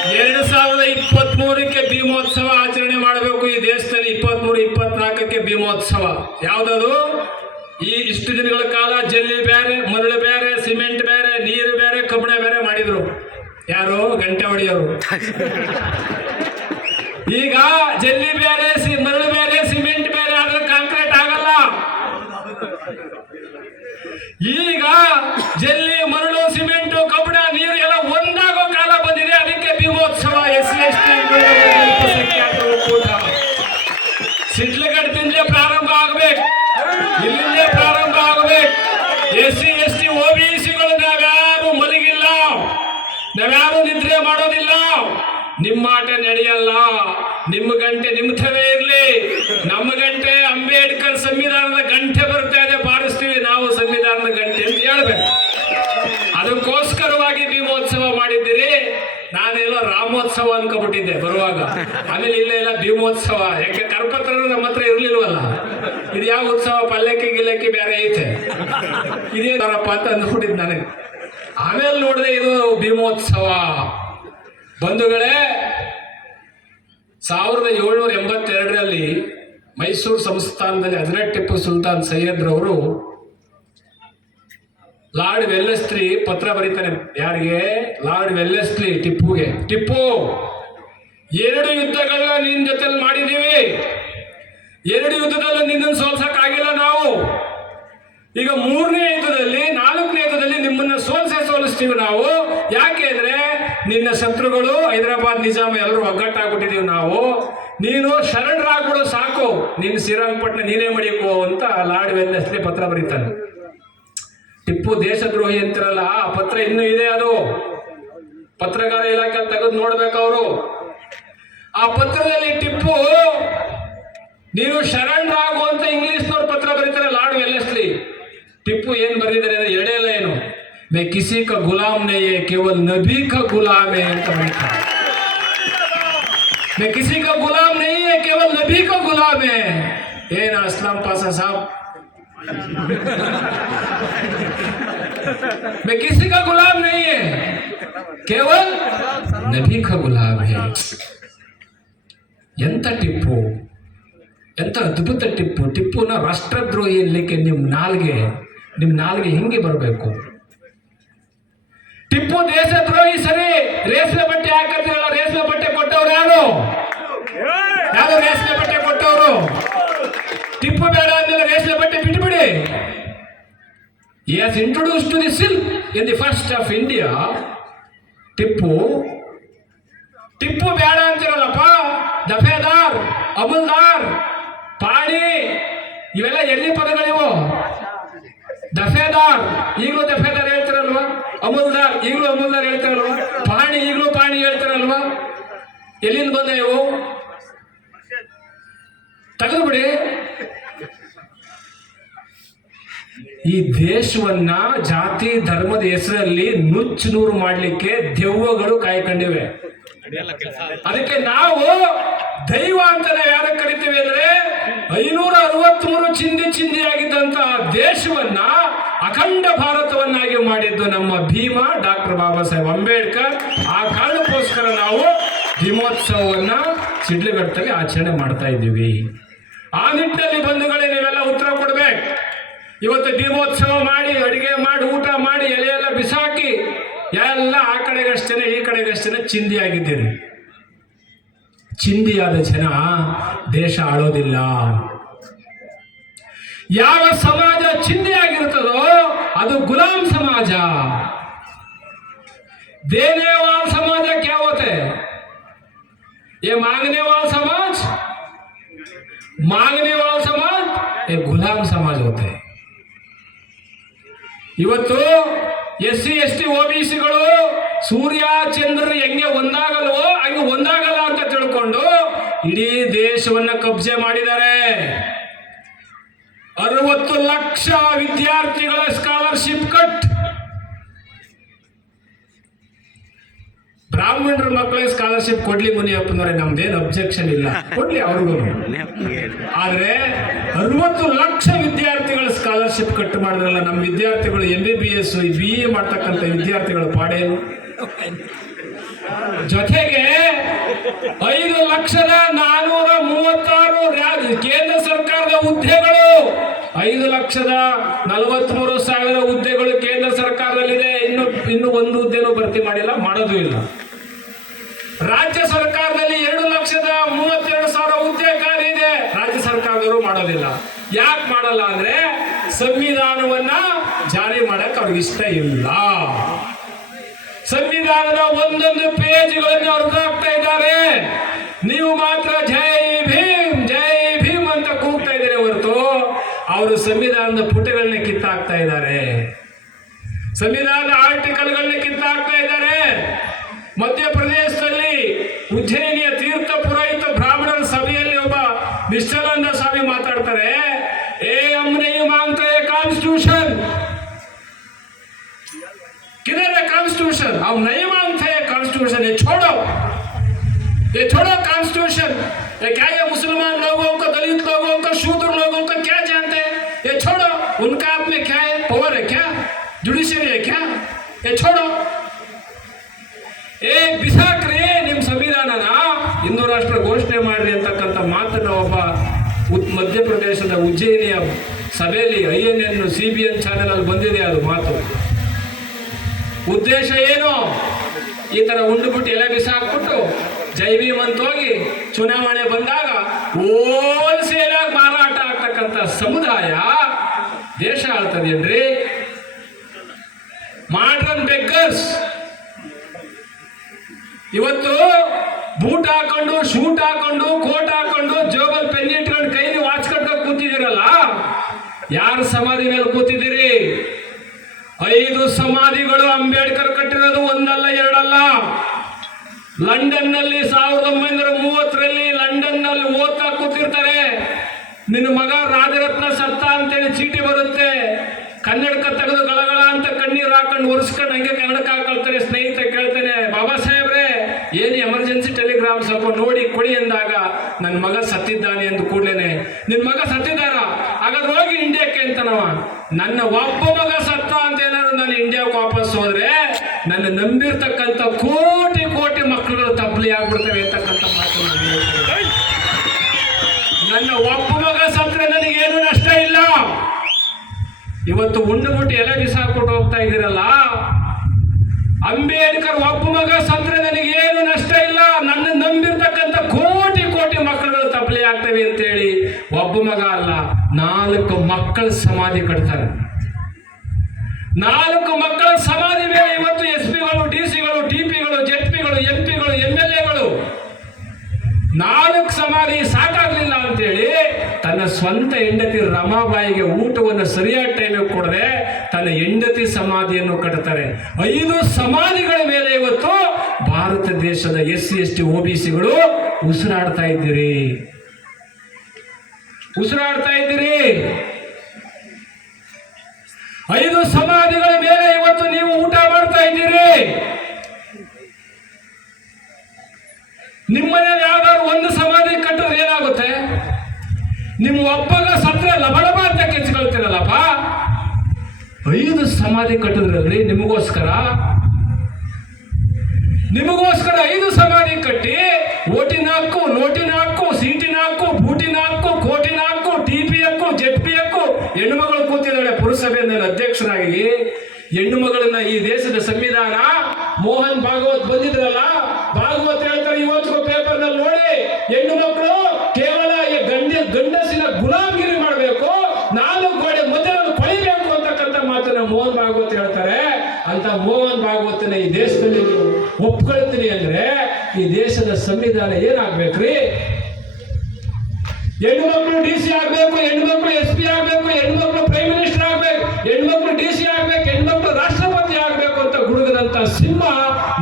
2023ಕ್ಕೆ ಭೀಮೋತ್ಸವ ಆಚರಣೆ ಮಾಡಬೇಕು ಈ ದೇಶದಲ್ಲಿ. 23-24ಕ್ಕೆ ಭೀಮೋತ್ಸವ. ಯಾವ್ದದು? ಈ ಇಷ್ಟು ದಿನಗಳ ಕಾಲ ಜಲ್ಲಿ ಬೇರೆ, ಮರಳು ಬೇರೆ, ಸಿಮೆಂಟ್ ಬೇರೆ, ನೀರು ಬೇರೆ, ಕಬ್ಬಣ ಬೇರೆ ಮಾಡಿದ್ರು. ಯಾರು? ಗಂಟೆ ಹೊಡೆಯೋರು. ಈಗ ಜಲ್ಲಿ ಬೇರೆ, ಮರಳು ಬೇರೆ, ಸಿಮೆಂಟ್ ಬೇರೆ ಆದ್ರೆ ಕಾಂಕ್ರೀಟ್ ಆಗಲ್ಲ. ಈಗ ಜಲ್ಲಿ, ಮರಳು, ಸಿಮೆಂಟು, ಕಬ್ಬಣ, ನೀರು ಎಲ್ಲ ಒಂದಾಗೋ ಕಾಲ ಬಂದಿದೆ. ಅದಕ್ಕೆ ಭೀಮೋತ್ಸವ. SC/ST ಒಕ್ಕೂಟ ಸಿಡ್ಲಘಟ್ಟದಿಂದಲೇ ಪ್ರಾರಂಭ ಆಗ್ಬೇಕು, ಇಲ್ಲಿಂದಲೇ ಪ್ರಾರಂಭ ಆಗ್ಬೇಕು. SC/ST OBCಗಳು ನಾವ್ಯಾರು ಮಲಗಿಲ್ಲ, ನಾವ್ಯಾರು ನಿದ್ರೆ ಮಾಡೋದಿಲ್ಲ. ನಿಮ್ಮ ಆಟ ನಡೆಯಲ್ಲ. ನಿಮ್ಮ ಗಂಟೆ ನಿಮ್ಥವೇ ಇರ್ಲಿ. ನಮ್ಮ ಗಂಟೆ ಅಂಬೇಡ್ಕರ್ ಸಂವಿಧಾನದ ಗಂಟೆ ಬರ್ತಾ ಇದೆ, ಬಾರಿಸ್ತೀವಿ ನಾವು ಸಂವಿಧಾನದ ಗಂಟೆ ಅಂತ ಹೇಳ್ಬೇಕು. ಅದಕ್ಕೋಸ್ಕರವಾಗಿ ಭೀಮೋತ್ಸವ ಮಾಡಿದ್ದೀರಿ. ನಾನೆಲ್ಲೋ ರಾಮೋತ್ಸವ ಅನ್ಕೊಬಿಟ್ಟಿದ್ದೆ ಬರುವಾಗ. ಆಮೇಲೆ ಇಲ್ಲ ಭೀಮೋತ್ಸವ. ಯಾಕೆ ಕರಪತ್ರ ನಮ್ಮ ಹತ್ರ ಇರ್ಲಿಲ್ವಲ್ಲ. ಇದು ಯಾವ ಉತ್ಸವ? ಪಲ್ಲಕ್ಕಿ ಗಿಲ್ಲಕ್ಕಿ ಬೇರೆ ಐತೆ, ಇದೇನಪ್ಪ ಅಂತ ಅಂದ್ಬಿಟ್ಟಿದ್ ನನಗೆ. ಆಮೇಲೆ ನೋಡಿದೆ ಇದು ಭೀಮೋತ್ಸವ. ಬಂಧುಗಳೇ, 1782ರಲ್ಲಿ ಮೈಸೂರು ಸಂಸ್ಥಾನದಲ್ಲಿ ಹಜರತ್ ಟಿಪ್ಪು ಸುಲ್ತಾನ್ ಸೈಯದ್ರವರು ಲಾರ್ಡ್ ವೆಲ್ಲೆಸ್ಲಿ ಪತ್ರ ಬರೀತಾನೆ. ಯಾರಿಗೆ? ಲಾರ್ಡ್ ವೆಲ್ಲೆಸ್ಲಿ ಟಿಪ್ಪುಗೆ. ಟಿಪ್ಪು, 2 ಯುದ್ಧಗಳನ್ನ ನಿನ್ನ ಜೊತೆಲಿ ಮಾಡಿದ್ದೀವಿ. 2 ಯುದ್ಧದಲ್ಲೂ ನಿನ್ನನ್ನು ಸೋಲ್ಸಕ್ಕಾಗಿಲ್ಲ ನಾವು. ಈಗ 3ನೇ ಯುದ್ಧದಲ್ಲಿ, 4ನೇ ಯುದ್ಧದಲ್ಲಿ ನಿಮ್ಮನ್ನ ಸೋಲಿಸ್ತೀವಿ ನಾವು. ಯಾಕೆ ಅಂದ್ರೆ ನಿನ್ನ ಶತ್ರುಗಳು ಹೈದರಾಬಾದ್ ನಿಜಾಮ ಎಲ್ಲರೂ ಒಗ್ಗಟ್ಟಾಗ್ಬಿಟ್ಟಿದೀವಿ ನಾವು. ನೀನು ಶರಣರಾಗ್ಬಿಡು ಸಾಕು, ನಿನ್ನ ಶ್ರೀರಂಗಪಟ್ಟಣ ನೀನೇ ಮಡಿಕೋ ಅಂತ ಲಾರ್ಡ್ ವೆಲ್ಲೆಸ್ಲಿ ಪತ್ರ ಬರೀತಾನೆ. ಟಿಪ್ಪು ದೇಶದ್ರೋಹಿ ಅಂತಿರಲ್ಲ, ಆ ಪತ್ರ ಇನ್ನೂ ಇದೆ. ಅದು ಪತ್ರಗಾರ ಇಲಾಖೆ ತೆಗೆದು ನೋಡ್ಬೇಕು ಅವರು. ಆ ಪತ್ರದಲ್ಲಿ ಟಿಪ್ಪು ನೀನು ಶರಣರಾಗು ಅಂತ ಇಂಗ್ಲಿಷ್ನವ್ರು ಪತ್ರ ಬರೀತಾರೆ ಲಾರ್ಡ್ ವೆಲ್ಲೆಸ್ಲಿ. ಟಿಪ್ಪು ಏನ್ ಬರೀತಾರೆ ಅಂದ್ರೆ 2 ಲೈನು, ಮೇ ಕಿಸಿ ಕ ಗುಲಾಮ್ ನಹೀ ಕೇವಲ್ ನಬಿ ಕ ಗುಲಾಮ್ ಹೈ ಅಂತ ಬರೀತಾರೆ. ಮೇ ಕಿಸಿ ಕ ಗುಲಾಮ್ ನಹೀ ಕೇವಲ್ ನಬಿ ಕ ಗುಲಾಮ್ ಹೈ. ಏನ್ ಅಸ್ಲಾಂ ಪಾಸಾ ಸಾಬ್, मैं किसी का गुलाम नहीं है, केवल नबी का गुलाम है. ಎಂತ ಟಿಪ್ಪು, ಎಂತ ಅದ್ಭುತ ಟಿಪ್ಪು. ಟಿಪ್ಪುನ ರಾಷ್ಟ್ರದ್ರೋಹಿ ಅನ್ಲಿಕ್ಕೆ ನಿಮ್ಮ ನಾಲ್ಗೆ ಹೆಂಗೆ ಬರಬೇಕು? ಟಿಪ್ಪು ದೇಶದ್ರೋಹಿ ಸರಿ. ರೇಷ್ಮೆ ಬಟ್ಟೆ ಹಾಕಿದ್ರಲ್ಲ, ರೇಷ್ಮೆ ಬಟ್ಟೆ ಕೊಟ್ಟವ್ರು ಯಾರು? ರೇಷ್ಮೆ ಬಟ್ಟೆ ಕೊಟ್ಟವರು? ಟಿಪ್ಪು ಬೇಡ ಅಂದಮೇಲೆ ರೇಷ್ಮೆ ಬಟ್ಟೆ ಬಿಟ್ಬಿಡಿ. He has introduced to the silk in the first of India. Tipu ಬೇಡ ಅಂತಿರಲ್ಲಪ್ಪ. ದಫೇದಾರ್, ಅಮುಲ್ದಾರ್, ಪಾಣಿ ಇವೆಲ್ಲ ಎಲ್ಲಿ ಪದಗಳಿವು? ದಫೇದಾರ್ ಈಗಲೂ ದಫೇದಾರ್ ಹೇಳ್ತಾರಲ್ವಾ? ಅಮುಲ್ದಾರ್ ಈಗಲೂ ಅಮುಲ್ದಾರ್ ಹೇಳ್ತಾರಲ್ವಾ? ಪಾಣಿ ಈಗಲೂ ಪಾಣಿ ಹೇಳ್ತಾರಲ್ವಾ? ಎಲ್ಲಿಂದ ಬಂದ ಇವು? ತೆಗೆದು ಬಿಡಿ. ಈ ದೇಶವನ್ನ ಜಾತಿ ಧರ್ಮದ ಹೆಸರಲ್ಲಿ ನುಚ್ಚು ಮಾಡ್ಲಿಕ್ಕೆ ದೆವ್ವಗಳು ಕಾಯ್ಕೊಂಡಿವೆ. ಅದಕ್ಕೆ ನಾವು ದೈವ ಅಂತ ಯಾರ ಕರಿತೀವಿ ಅಂದ್ರೆ 563 ಚಿಂದಿಯಾಗಿದ್ದಂತ ದೇಶವನ್ನ ಅಖಂಡ ಭಾರತವನ್ನಾಗಿ ಮಾಡಿದ್ದು ನಮ್ಮ ಭೀಮ ಡಾಕ್ಟರ್ ಬಾಬಾ ಸಾಹೇಬ್ ಅಂಬೇಡ್ಕರ್. ಆ ಕಾರಣಕ್ಕೋಸ್ಕರ ನಾವು ಭೀಮೋತ್ಸವವನ್ನ ಸಿಡ್ಲಘಟ್ಟದಲ್ಲಿ ಆಚರಣೆ ಮಾಡ್ತಾ ಇದ್ದೀವಿ. ಆ ನಿಟ್ಟಿನಲ್ಲಿ ಬಂಧುಗಳೇ ನೀವೆಲ್ಲ ಉತ್ತರ ಕೊಡ್ಬೇಕು. ಇವತ್ತು ಭೀಮೋತ್ಸವ ಮಾಡಿ, ಅಡಿಗೆ ಮಾಡಿ, ಊಟ ಮಾಡಿ, ಎಲೆಯೆಲ್ಲ ಬಿಸಾಕಿ ಎಲ್ಲ ಆ ಕಡೆಗಷ್ಟೇ ಈ ಕಡೆಗಷ್ಟೇ ಚಿಂದಿಯಾಗಿದ್ದೀರಿ. ಚಿಂದಿಯಾದ ಜನ ದೇಶ ಆಳೋದಿಲ್ಲ. ಯಾವ ಸಮಾಜ ಚಿಂದಿಯಾಗಿರ್ತದೋ ಅದು ಗುಲಾಮ್ ಸಮಾಜ. देने वाला समाज क्या होता है? ये मांगने वाला समाज ये गुलाम समाज होता है. ಇವತ್ತು SC/ST OBCಗಳು ಸೂರ್ಯ ಚಂದ್ರರು ಹೆಂಗೆ ಒಂದಾಗಲ್ವೋ ಹಂಗೆ ಒಂದಾಗಲ್ಲ ಅಂತ ತಿಳ್ಕೊಂಡು ಇಡೀ ದೇಶವನ್ನ ಕಬ್ಜೆ ಮಾಡಿದ್ದಾರೆ. 60 ಲಕ್ಷ ವಿದ್ಯಾರ್ಥಿಗಳ ಸ್ಕಾಲರ್ಶಿಪ್ ಕಟ್. ಬ್ರಾಹ್ಮಣರ ಮಕ್ಕಳಿಗೆ ಸ್ಕಾಲರ್ಶಿಪ್ ಕೊಡ್ಲಿ ಮುನಿಯಪ್ಪನವರೇ, ನಮ್ದೇನು ಅಬ್ಜೆಕ್ಷನ್ ಇಲ್ಲ, ಕೊಡ್ಲಿ ಅವ್ರಿಗೂ. ಆದ್ರೆ 60 ಲಕ್ಷ ವಿದ್ಯಾರ್ಥಿಗಳ ಸ್ಕಾಲರ್ಶಿಪ್ ಕಟ್ ಮಾಡಿದ್ರಲ್ಲ ನಮ್ಮ ವಿದ್ಯಾರ್ಥಿಗಳು, MBBS BA ಮಾಡ್ತಕ್ಕಂಥ ವಿದ್ಯಾರ್ಥಿಗಳ ಪಾಡೇನು? ಜೊತೆಗೆ 5,436 ಕೇಂದ್ರ ಸರ್ಕಾರದ ಹುದ್ದೆಗಳು, 5,43,000 ಹುದ್ದೆಗಳು ಕೇಂದ್ರ ಸರ್ಕಾರದಲ್ಲಿದೆ. ಇನ್ನು ಒಂದು ಹುದ್ದೆನೂ ಭರ್ತಿ ಮಾಡಿಲ್ಲ, ಮಾಡೋದು ಇಲ್ಲ. ರಾಜ್ಯ ಸರ್ಕಾರದಲ್ಲಿ 2,32,000 ಹುದ್ದೆ ಖಾಲಿ ಇದೆ, ರಾಜ್ಯ ಸರ್ಕಾರದವರು ಮಾಡೋದಿಲ್ಲ. ಯಾಕೆ ಮಾಡಲ್ಲ ಅಂದ್ರೆ ಸಂವಿಧಾನವನ್ನ ಜಾರಿ ಮಾಡಕ್ ಅವ್ರಿಗೆ ಇಷ್ಟ ಇಲ್ಲ. ಸಂವಿಧಾನದ ಒಂದೊಂದು ಪೇಜ್ಗಳನ್ನು ಹರಿದಾಕ್ತಾ ಇದ್ದಾರೆ. ನೀವು ಮಾತ್ರ ಜೈ ಭೀಮ್ ಅಂತ ಕೂಗ್ತಾ ಇದ್ದಾರೆ ಹೊರತು ಅವರು ಸಂವಿಧಾನದ ಪುಟಗಳನ್ನ ಕಿತ್ತಾಕ್ತಾ ಇದ್ದಾರೆ, ಸಂವಿಧಾನದ ಆರ್ಟಿಕಲ್ಗಳನ್ನ ಕಿತ್ತಾಕ್ತಾ ಇದ್ದಾರೆ. ಮಧ್ಯಪ್ರದೇಶದಲ್ಲಿ ಉಜ್ಜಯಿನಿಯ ತೀರ್ಥ ಪುರೋಹಿತ ಬ್ರಾಹ್ಮಣರ ಸಭೆಯಲ್ಲಿ ಒಬ್ಬ ನಿಶ್ಚಲಾನಂದ ಸ್ವಾಮಿ ಮಾತಾಡ್ತಾರೆ. हम नहीं मांगते कॉन्स्टिट्यूशन, किधर है कॉन्स्टिट्यूशन? हम नहीं मांगते कॉन्स्टिट्यूशन, ये छोड़ो कॉन्स्टिट्यूशन। ये क्या है? मुसलमान लोगों को, दलित लोगों को, शूद्र लोगों को क्या जानते हैं? ये छोड़ो। उनका आप में क्या है? पावर है क्या? जुडिशियरी है क्या? ये छोड़ो। ಬಿಸಾಕ್ರಿ ನಿಮ್ಮ ಸಂವಿಧಾನನ, ಹಿಂದೂ ರಾಷ್ಟ್ರ ಘೋಷಣೆ ಮಾಡ್ರಿ ಅಂತಕ್ಕಂಥ ಮಾತನ್ನ ಒಬ್ಬ ಮಧ್ಯಪ್ರದೇಶದ ಉಜ್ಜಯಿನಿಯ ಸಭೆಯಲ್ಲಿ INN CBN ಚಾನೆಲ್ ಅಲ್ಲಿ ಬಂದಿದೆ ಅದು ಮಾತು. ಉದ್ದೇಶ ಏನು? ಈ ತರ ಉಂಡುಬಿಟ್ಟು ಎಲೆ ಬಿಸಾಕ್ಬಿಟ್ಟು ಜೈ ಭೀಮ್ ಅಂತ ಹೋಗಿ ಚುನಾವಣೆ ಬಂದಾಗ ಹೋಲ್ಸೇಲ್ ಆಗಿ ಮಾರಾಟ ಆಗ್ತಕ್ಕಂಥ ಸಮುದಾಯ ದೇಶ ಆಳ್ತದೇನ್ರಿ? ಮಾಡ್ರನ್ ಬೆಗ್ಗರ್ಸ್ ಇವತ್ತು ಬೂಟ್ ಹಾಕೊಂಡು, ಶೂಟ್ ಹಾಕೊಂಡು, ಕೋಟ್ ಹಾಕೊಂಡು, ಜೋಬಲ್ ಪೆನ್ ಇಟ್ಕೊಂಡು, ಕೈಲಿ ವಾಚ್ ಕಟ್ಕೊಂಡು ಕೂತಿದ್ದೀರಲ್ಲ, ಯಾರ ಸಮಾಧಿ ಮೇಲೆ ಕೂತಿದ್ದೀರಿ? 5 ಸಮಾಧಿಗಳು ಅಂಬೇಡ್ಕರ್ ಕಟ್ಟಿರೋದು, ಒಂದಲ್ಲ ಎರಡಲ್ಲ. ಲಂಡನ್ ನಲ್ಲಿ 1930ರಲ್ಲಿ ಲಂಡನ್ ನಲ್ಲಿ ಓದ್ತಾ ಕೂತಿರ್ತಾರೆ. ನಿನ್ನ ಮಗ ರಾಜರತ್ನ ಸತ್ತ ಅಂತೇಳಿ ಚೀಟಿ ಬರುತ್ತೆ, ಕನ್ನಡಕ ತೆಗೆದು ಗಳಗಳ ಅಂತ ಕಣ್ಣೀರು ಹಾಕೊಂಡು ಒರೆಸ್ಕೊಂಡು ಹಂಗೆ ಕನ್ನಡಕ ಹಾಕೊಳ್ತಾರೆ. ಸ್ನೇಹಿತ ಕೇಳ್ತಾನೆ, ಬಾಬಾ ಸಾಹೇಬ್ರೆ ಏನು ಎಮರ್ಜೆನ್ಸಿ ಟೆಲಿಗ್ರಾಮ್ ಸ್ವಲ್ಪ ನೋಡಿ ಕೊಡಿ ಎಂದಾಗ ನನ್ನ ಮಗ ಸತ್ತಿದ್ದಾನೆ ಎಂದು ಕೂಡಲೇನೆ, ನಿನ್ನ ಮಗ ಸತ್ತಿದ್ದಾರ? ಹಾಗಾದ್ರೆ ಹೋಗಿ ಇಂಡಿಯಾಕ್ಕೆ ಅಂತನವ. ನನ್ನ ಒಬ್ಬ ಮಗ ಸತ್ತ ಅಂತ ಏನಾದ್ರು ನಾನು ಇಂಡಿಯಾಕ್ಕೆ ವಾಪಸ್ ಹೋದ್ರೆ ನನ್ನ ನಂಬಿರ್ತಕ್ಕಂಥ ಕೋಟಿ ಕೋಟಿ ಮಕ್ಕಳುಗಳು ತಪ್ಪಲಿ ಆಗ್ಬಿಡ್ತವೆ ಅಂತಕ್ಕಂಥ ಮಾತು. ನನ್ನ ಒಬ್ಬ ಮಗ ಸತ್ತರೆ ನನಗೇನು ನಷ್ಟ ಇಲ್ಲ. ಇವತ್ತು ಉಂಡುಬಿಟ್ಟು ಎಲೆ ಬಿಸಾಕ್ಬಿಟ್ಟು ಹೋಗ್ತಾ ಇದ್ದೀರಲ್ಲ, ಅಂಬೇಡ್ಕರ್ ಒಬ್ಬ ಮಗ ಸತ್ರೆ ನನಗೇನು ನಷ್ಟ ಇಲ್ಲ, ನನ್ನ ನಂಬಿರ್ತಕ್ಕಂಥ ಕೋಟಿ ಕೋಟಿ ಮಕ್ಕಳುಗಳು ತಪ್ಪಲಿ ಆಗ್ತವೆ ಅಂತೇಳಿ ಒಬ್ಬ ಮಗ ಅಲ್ಲ 4 ಮಕ್ಕಳ ಸಮಾಧಿ ಕಟ್ತಾರೆ. 4 ಮಕ್ಕಳ ಸಮಾಧಿ ಮೇಲೆ ಇವತ್ತು SP ಗಳು, DC ಗಳು, TPಗಳು, ZPಗಳು, MP ಗಳು, MLAಗಳು 4 ಸಮಾಧಿ ಸಾಕಾಗ್ಲಿಲ್ಲ ಅಂತೇಳಿ ತನ್ನ ಸ್ವಂತ ಹೆಂಡತಿ ರಮಾಬಾಯಿಗೆ ಊಟವನ್ನು ಸರಿಯಾದ ಟೈಮಿಗೆ ಕೊಡದೆ ತನ್ನ ಹೆಂಡತಿ ಸಮಾಧಿಯನ್ನು ಕಟ್ತಾರೆ. 5 ಸಮಾಧಿಗಳ ಮೇಲೆ ಇವತ್ತು ಭಾರತ ದೇಶದ SC ST OBCಗಳು ಉಸಿರಾಡ್ತಾ ಇದ್ದೀರಿ. 5 ಸಮಾಧಿಗಳ ಮೇಲೆ ಇವತ್ತು ನೀವು ಊಟ ಮಾಡ್ತಾ ಇದ್ದೀರಿ. ನಿಮ್ಮನೇಲಿ ಯಾವ್ದಾದ್ರು ಒಂದು ಸಮಾಧಿ ಕಟ್ಟಿದ್ರೆ ಏನಾಗುತ್ತೆ? ನಿಮ್ಮ ಒಬ್ಬಗ ಸತ್ರೆ ಲಬಡಬ ಅಂತ ಕೆಚ್ಕೊಳ್ತೀರಲ್ಲಪ್ಪ. 5 ಸಮಾಧಿ ಕಟ್ಟಿದ್ರಲ್ಲಿ ನಿಮಗೋಸ್ಕರ 5 ಸಮಾಧಿ ಕಟ್ಟಿ ಓಟಿನ ಹಕ್ಕು, ನೋಟಿನ ಹಕ್ಕು, ಸೀಟಿನ ಹಕ್ಕು, ಬೂಟಿನ ಹಕ್ಕು, ಕೋಟಿನ ಹಕ್ಕು, TP ಹಕ್ಕು, ZP ಹಕ್ಕು. ಹೆಣ್ಣು ಮಗಳು ಕೂತಿದ್ದಾಳೆ ಪುರಸಭೆಯ ಅಧ್ಯಕ್ಷರಾಗಿ. ಹೆಣ್ಣು ಮಗಳನ್ನ ಈ ದೇಶದ ಸಂವಿಧಾನ ಮೋಹನ್ ಭಾಗವತ್ ಬಂದಿದ್ರಲ್ಲ, ಭಾಗವತ್ ಹೇಳ್ತಾರೆ ಇವತ್ತು ಪೇಪರ್ ನಲ್ಲಿ ನೋಡಿ, ಹೆಣ್ಣು ಮಕ್ಕಳು ಕೇವಲ ಗಂಡಸಿನ ಗುಲಾಮಗಿರಿ ಮಾಡಬೇಕು, 4 ಗೋಡೆ ಮಧ್ಯದಲ್ಲಿ ಪಳಿಬೇಕು ಅಂತಕ್ಕಂಥ ಮಾತನ್ನ ಮೋಹನ್ ಭಾಗವತ್ ಹೇಳ್ತಾರೆ. ಅಂತ ಮೋಹನ್ ಭಾಗವತನ ಈ ದೇಶದಲ್ಲಿ ನೀವು ಒಪ್ಕೊಳ್ತೀನಿ ಅಂದ್ರೆ ಈ ದೇಶದ ಸಂವಿಧಾನ ಏನಾಗ್ಬೇಕ್ರಿ? ಹೆಣ್ಣು ಮಕ್ಕಳು DC ಆಗ್ಬೇಕು, ಹೆಣ್ಣು ಮಕ್ಕಳು SP ಆಗ್ಬೇಕು, ಹೆಣ್ಣು ಮಕ್ಕಳು ಪ್ರೈಮ್ ಮಿನಿಸ್ಟರ್ ಆಗ್ಬೇಕು, ಹೆಣ್ಣು ಮಕ್ಕಳು DC ಆಗ್ಬೇಕು, ಹೆಣ್ಣು ಮಕ್ಕಳು ರಾಷ್ಟ್ರಪತಿ ಆಗ್ಬೇಕು ಅಂತ ಗುಡುಗದಂತ ಸಿಂಹ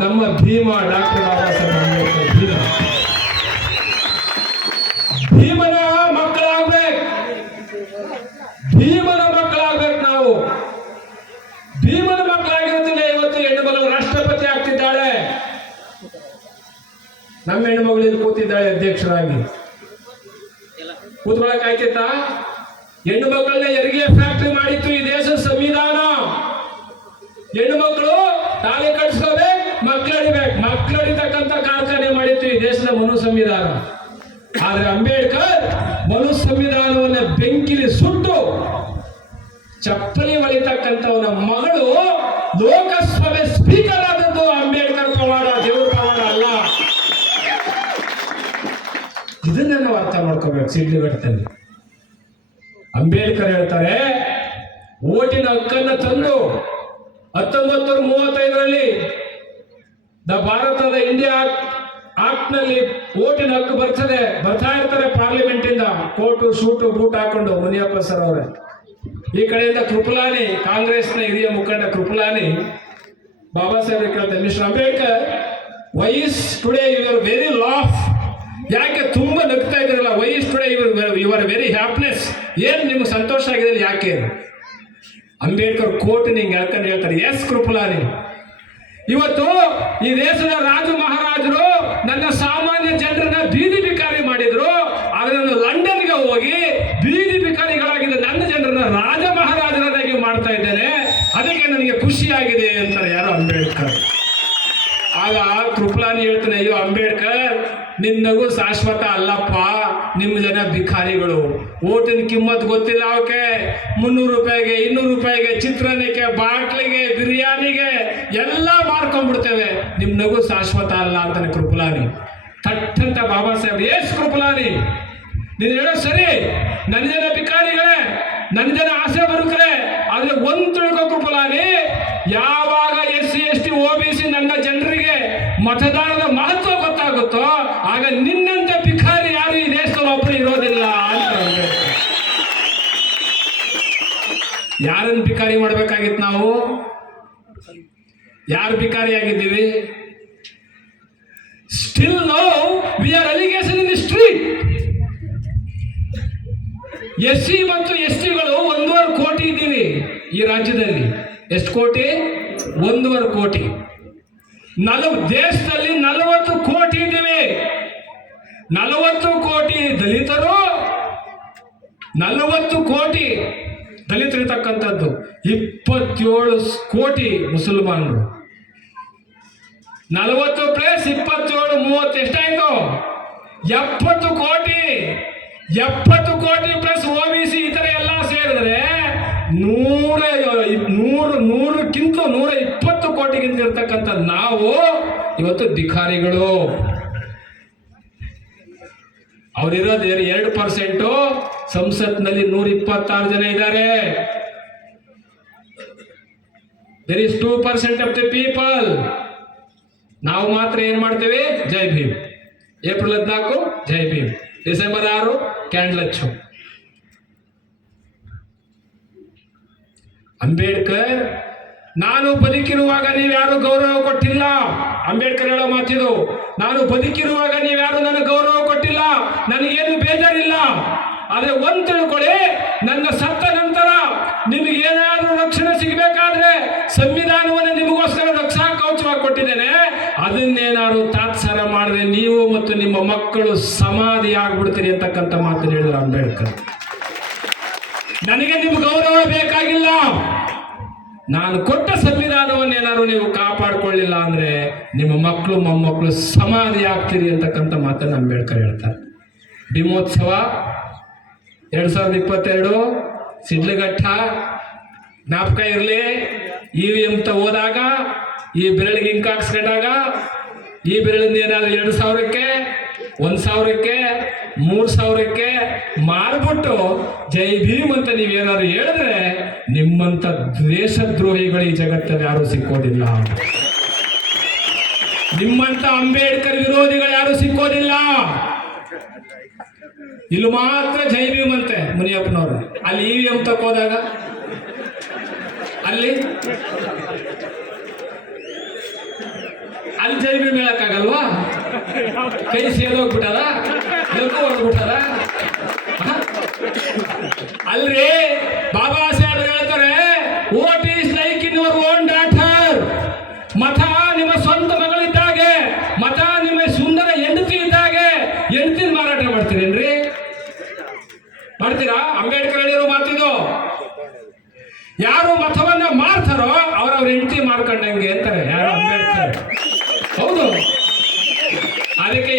ನಮ್ಮ ಭೀಮ, ಡಾಕ್ಟರ್ ಬಾಬಾ ಸಾಹೇಬ್ ಅಂಬೇಡ್ಕರ್ ಭೀಮ. ಭೀಮನ ಮಕ್ಕಳಾಗ್ಬೇಕು, ಭೀಮನ ಮಕ್ಕಳಾಗ್ಬೇಕು. ನಾವು ಭೀಮನ ಮಕ್ಕಳಾಗಿರೋದಿಲ್ಲ. ಇವತ್ತು ಹೆಣ್ಣು ಮಗಳು ರಾಷ್ಟ್ರಪತಿ ಆಗ್ತಿದ್ದಾಳೆ, ನಮ್ಮ ಹೆಣ್ಣು ಮಗಳು ಕೂತಿದ್ದಾಳೆ ಅಧ್ಯಕ್ಷರಾಗಿ. ಕೂತ್ಕೊಳಕ್ ಆಯ್ತಾ? ಹೆಣ್ಣು ಮಕ್ಕಳನ್ನ ಹೆರಿಗೆ ಫ್ಯಾಕ್ಟರಿ ಮಾಡಿತ್ತು ಈ ದೇಶದ ಸಂವಿಧಾನ. ಹೆಣ್ಣು ಮಕ್ಕಳು ತಾಳಿ ಕಟ್ಸ್ಕೋಬೇಕು, ಮಕ್ಕಳಡಿಬೇಕು, ಮಕ್ಕಳಡಿತಕ್ಕಂಥ ಕಾರ್ಖಾನೆ ಮಾಡಿತ್ತು ಈ ಈ ದೇಶದ ಮನು ಸಂವಿಧಾನ. ಆದ್ರೆ ಅಂಬೇಡ್ಕರ್ ಮನು ಸಂವಿಧಾನವನ್ನ ಬೆಂಕಿಲಿ ಸುಟ್ಟು ಚಪ್ಪಲಿ ಹೊಳಿತಕ್ಕಂಥವನ ಮಗಳು ಲೋಕಸಭೆ ಸ್ಪೀಕರ್ ಆದದ್ದು ಅಂಬೇಡ್ಕರ್ ಪವಾಡ, ದೇವರ ಪವಾಡ ಅಲ್ಲ. ಇದನ್ನ ನಾವು ಅರ್ಥ ಮಾಡ್ಕೋಬೇಕು. ಸಿಡ್ಲುಘಟ್ಟದಲ್ಲಿ ಅಂಬೇಡ್ಕರ್ ಹೇಳ್ತಾರೆ, ಓಟಿನ ಹಕ್ಕನ್ನು ತಂದು 1935ರಲ್ಲಿ ಭಾರತದ ಇಂಡಿಯಾ ಆಕ್ಟ್ ನಲ್ಲಿ ಓಟಿನ ಹಕ್ಕು ಬರ್ತಾ ಇರ್ತಾರೆ ಪಾರ್ಲಿಮೆಂಟ್ ಇಂದ, ಕೋಟು ಶೂಟು ಬೂಟ್ ಹಾಕೊಂಡು ಮುನಿಯಪ್ಪ ಸರ್ ಅವರೇ. ಈ ಕಡೆಯಿಂದ ಕೃಪಲಾನಿ, ಕಾಂಗ್ರೆಸ್ನ ಹಿರಿಯ ಮುಖಂಡ ಕೃಪಲಾನಿ ಬಾಬಾ ಸಾಹೇಬ್ ಕೇಳ್ತಾರೆ, mister Ambedkar, why is today your very laugh, ಯಾಕೆ ತುಂಬಾ ನಗ್ತಾ ಇದ್ರಲ್ಲ, why is today your very happiness, ಏನ್ ನಿಮ್ಗೆ ಸಂತೋಷ ಆಗಿದೆ ಯಾಕೆ? ಅಂಬೇಡ್ಕರ್ ಕೋರ್ಟ್ ನಿಂಗೆ ಹೇಳ್ಕೊಂಡು ಹೇಳ್ತಾರೆ, ಎಸ್ ಕೃಪಲಾನಿ, ಇವತ್ತು ಈ ದೇಶದ ರಾಜ ಮಹಾರಾಜರು ನನ್ನ ಸಾಮಾನ್ಯ ಜನರನ್ನ ಬೀದಿ ಬಿಕಾರಿ ಮಾಡಿದ್ರು, ಆದ್ರೆ ನಾನು ಲಂಡನ್ಗೆ ಹೋಗಿ ಬೀದಿ ಬಿಕಾರಿಗಳಾಗಿದ್ದ ನನ್ನ ಜನರನ್ನ ರಾಜ ಮಹಾರಾಜರಾಗಿ ಮಾಡ್ತಾ ಇದ್ದೇನೆ, ಅದಕ್ಕೆ ನನಗೆ ಖುಷಿಯಾಗಿದೆ ಅಂತಾರೆ ಯಾರು ಅಂಬೇಡ್ಕರ್. ಆಗ ಕೃಪಲಾನಿ ಹೇಳ್ತಾನೆ, ಅಯ್ಯೋ ಅಂಬೇಡ್ಕರ್, ನಿನ್ನಗೂ ಶಾಶ್ವತ ಅಲ್ಲಪ್ಪ, ನಿಮ್ಮ ಜನ ಭಿಕಾರಿಗಳು, ಓಟಿನ ಕಿಮ್ಮತ್ ಗೊತ್ತಿಲ್ಲ ಅವಕ್ಕೆ, 300 ರೂಪಾಯಿಗೆ 200 ರೂಪಾಯಿಗೆ ಚಿತ್ರಾನ್ನಕ್ಕೆ ಬಾಟ್ಲಿಗೆ ಬಿರಿಯಾನಿಗೆ ಎಲ್ಲ ಮಾರ್ಕೊಂಡ್ಬಿಡ್ತೇವೆ, ನಿಮ್ ನಗು ಶಾಶ್ವತ ಅಲ್ಲ ಅಂತಾನೆ ಕೃಪಲಾನಿ. ಥಟ್ಟಂತ ಬಾಬಾ ಸಾಹೇಬ್, ಎಸ್ ಕೃಪಲಾನಿ, ನೀನು ಹೇಳೋ ಸರಿ, ನನ್ನ ಜನ ಭಿಕಾರಿಗಳೇ, ನನ್ನ ಜನ ಆಸೆ ಬರುಕರೆ, ಆದ್ರೆ ಒಂದ್ ತಿಳ್ಕೊ ಕೃಪಲಾನಿ, ಯಾವಾಗ SC ST OBC ನನ್ನ ಜನರಿಗೆ ಮತದಾನದ ಮಹತ್ವ ಗೊತ್ತಾಗುತ್ತೋ ಆಗ ನಿನ್ನಂತ ಭಿಕಾರಿ ಯಾರು ಈ ದೇಶದಲ್ಲಿ ಒಬ್ಬರು ಇರೋದಿಲ್ಲ ಅಂತ. ಯಾರನ್ನ ಭಿಕಾರಿ ಮಾಡ್ಬೇಕಾಗಿತ್ತು ನಾವು? ಯಾರು ಭಿಕಾರಿ ಆಗಿದ್ದೀವಿ? Still now we are allegation in the street. SC ಮತ್ತು STಗಳು 1.5 ಕೋಟಿ ಇದ್ದೀವಿ ಈ ರಾಜ್ಯದಲ್ಲಿ. ಎಷ್ಟು ಕೋಟಿ? 1.5 ಕೋಟಿ. ದೇಶದಲ್ಲಿ 40 ಕೋಟಿ ಇದ್ದೀವಿ. 40 ಕೋಟಿ ದಲಿತರು, 40 ಕೋಟಿ ದಲಿತರಿರ್ತಕ್ಕಂಥದ್ದು, 27 ಕೋಟಿ ಮುಸಲ್ಮಾನರು. 40 ಪ್ಲಸ್ 27 30 ಎಷ್ಟಾಯ್ತು? 70 ಕೋಟಿ. 70 ಕೋಟಿ ಪ್ಲಸ್ OBC ಇತರ ಎಲ್ಲ ಸೇರಿದ್ರೆ 100ಕ್ಕಿಂತ 120 ಕೋಟಿಗಿಂತ ಇರ್ತಕ್ಕಂಥ ನಾವು ಇವತ್ತು ಭಿಕಾರಿಗಳು. ಅವರಿರೋದು 2%. ಸಂಸತ್ನಲ್ಲಿ 126 ಜನ ಇದ್ದಾರೆ. There is 2% of the people. ನಾವು ಮಾತ್ರ ಏನ್ ಮಾಡ್ತೇವೆ? Jai Bhim. April 14 Jai Bhim, December 6 candle ಹಚ್ಚು. ಅಂಬೇಡ್ಕರ್, ನಾನು ಬದುಕಿರುವಾಗ ನೀವ್ಯಾರು ಗೌರವ ಕೊಟ್ಟಿಲ್ಲ. ಅಂಬೇಡ್ಕರ್ ಹೇಳೋ ಮಾತಿದು, ನಾನು ಬದುಕಿರುವಾಗ ನೀವ್ಯಾರು ನನಗೆ ಗೌರವ ಕೊಟ್ಟಿಲ್ಲ, ನನಗೇನು ಬೇಜಾರಿಲ್ಲ. ಆದ್ರೆ ಒಂದ್ ತಿಳ್ಕೊಳ್ಳಿ, ನನ್ನ ಸತ್ತ ನಂತರ ನಿಮಗೇನಾದ್ರೂ ರಕ್ಷಣೆ ಸಿಗಬೇಕಾದ್ರೆ ಸಂವಿಧಾನವನ್ನು ನಿಮಗೋಸ್ಕರ ರಕ್ಷಾ ಕವಚವಾಗಿ ಕೊಟ್ಟಿದ್ದೇನೆ. ಅದನ್ನೇನಾದ್ರು ತಾತ್ಸಾರ ಮಾಡಿದ್ರೆ ನೀವು ಮತ್ತು ನಿಮ್ಮ ಮಕ್ಕಳು ಸಮಾಧಿ ಆಗ್ಬಿಡ್ತೀರಿ ಅಂತಕ್ಕಂಥ ಮಾತನ್ನು ಹೇಳಿದ್ರು ಅಂಬೇಡ್ಕರ್. ನನಗೆ ನಿಮ್ಮ ಗೌರವ ಬೇಕಾಗಿಲ್ಲ, ನಾನು ಕೊಟ್ಟ ಸಂವಿಧಾನವನ್ನು ಏನಾದ್ರು ನೀವು ಕಾಪಾಡಿಕೊಳ್ಳಿಲ್ಲ ಅಂದ್ರೆ ನಿಮ್ಮ ಮಕ್ಕಳು ಮೊಮ್ಮಕ್ಕಳು ಸಮಾಧಿ ಆಗ್ತೀರಿ ಅಂತಕ್ಕಂಥ ಮಾತನ್ನು ಅಂಬೇಡ್ಕರ್ ಹೇಳ್ತಾರೆ. ಭೀಮೋತ್ಸವ 2022 ಸಿಡ್ಲಘಟ್ಟ ಜ್ಞಾಪಕ ಇರಲಿ. EVM ಹೋದಾಗ ಈ ಬೆರಳಿಗೆ ಇಂಕ್ ಹಾಕ್ಸ್ಕೊಂಡಾಗ ಈ ಬೆರಳಿಂದ ಏನಾದ್ರು 2,000ಕ್ಕೆ 1,000ಕ್ಕೆ 3,000ಕ್ಕೆ ಮಾರ್ಬಿಟ್ಟು ಜೈ ಭೀಮ್ ಅಂತ ನೀವೇನಾದ್ರು ಹೇಳಿದ್ರೆ ನಿಮ್ಮಂತ ದೇಶದ್ರೋಹಿಗಳು ಈ ಜಗತ್ತಲ್ಲಿ ಯಾರು ಸಿಕ್ಕೋದಿಲ್ಲ. ನಿಮ್ಮಂತ ಅಂಬೇಡ್ಕರ್ ವಿರೋಧಿಗಳು ಯಾರು ಸಿಕ್ಕೋದಿಲ್ಲ. ಇಲ್ಲಿ ಮಾತ್ರ ಜೈ ಭೀಮ್ ಅಂತೆ ಮುನಿಯಪ್ಪನವರು. ಅಲ್ಲಿ EVM ಹೋದಾಗ ಅಲ್ಲಿ ಜೈ ಭೀಮ್ ಹೇಳಕ್ಕಾಗಲ್ವಾ? ಕೈ ಸೇದೋಗ್ಬಿಟ್ಟದ, ಲಘು ಹೊರಗ್ಬಿಟ್ಟದ. ಅಲ್ರಿ ಬಾಬಾ ಸಾಹೇಬ್ ಹೇಳ್ತಾರೆ, vote is like in your own daughter. ಮತ ನಿಮ್ಮ ಸ್ವಂತ ಮಗಳಿದ್ದಾಗೆ, ಮತ ನಿಮ್ಮ ಸುಂದರ ಹೆಂಡತಿ ಇದ್ದಾಗೆ. ಹೆಂಡತಿನ ಮಾರಾಟ ಮಾಡ್ತೀರೇನ್ರಿ? ಮಾಡ್ತೀರಾ? ಅಂಬೇಡ್ಕರ್ ಹೇಳಿರೋ ಮಾತಿದು. ಯಾರು ಮತವನ್ನ ಮಾರ್ತಾರೋ ಅವ್ರವ್ರ ಹೆಂಡತಿ ಮಾಡ್ಕೊಂಡಂಗೆ ಅಂತಾರೆ ಯಾರು ಅಂಬೇಡ್ಕರ್. ಹೌದು, ಅದಕ್ಕೆ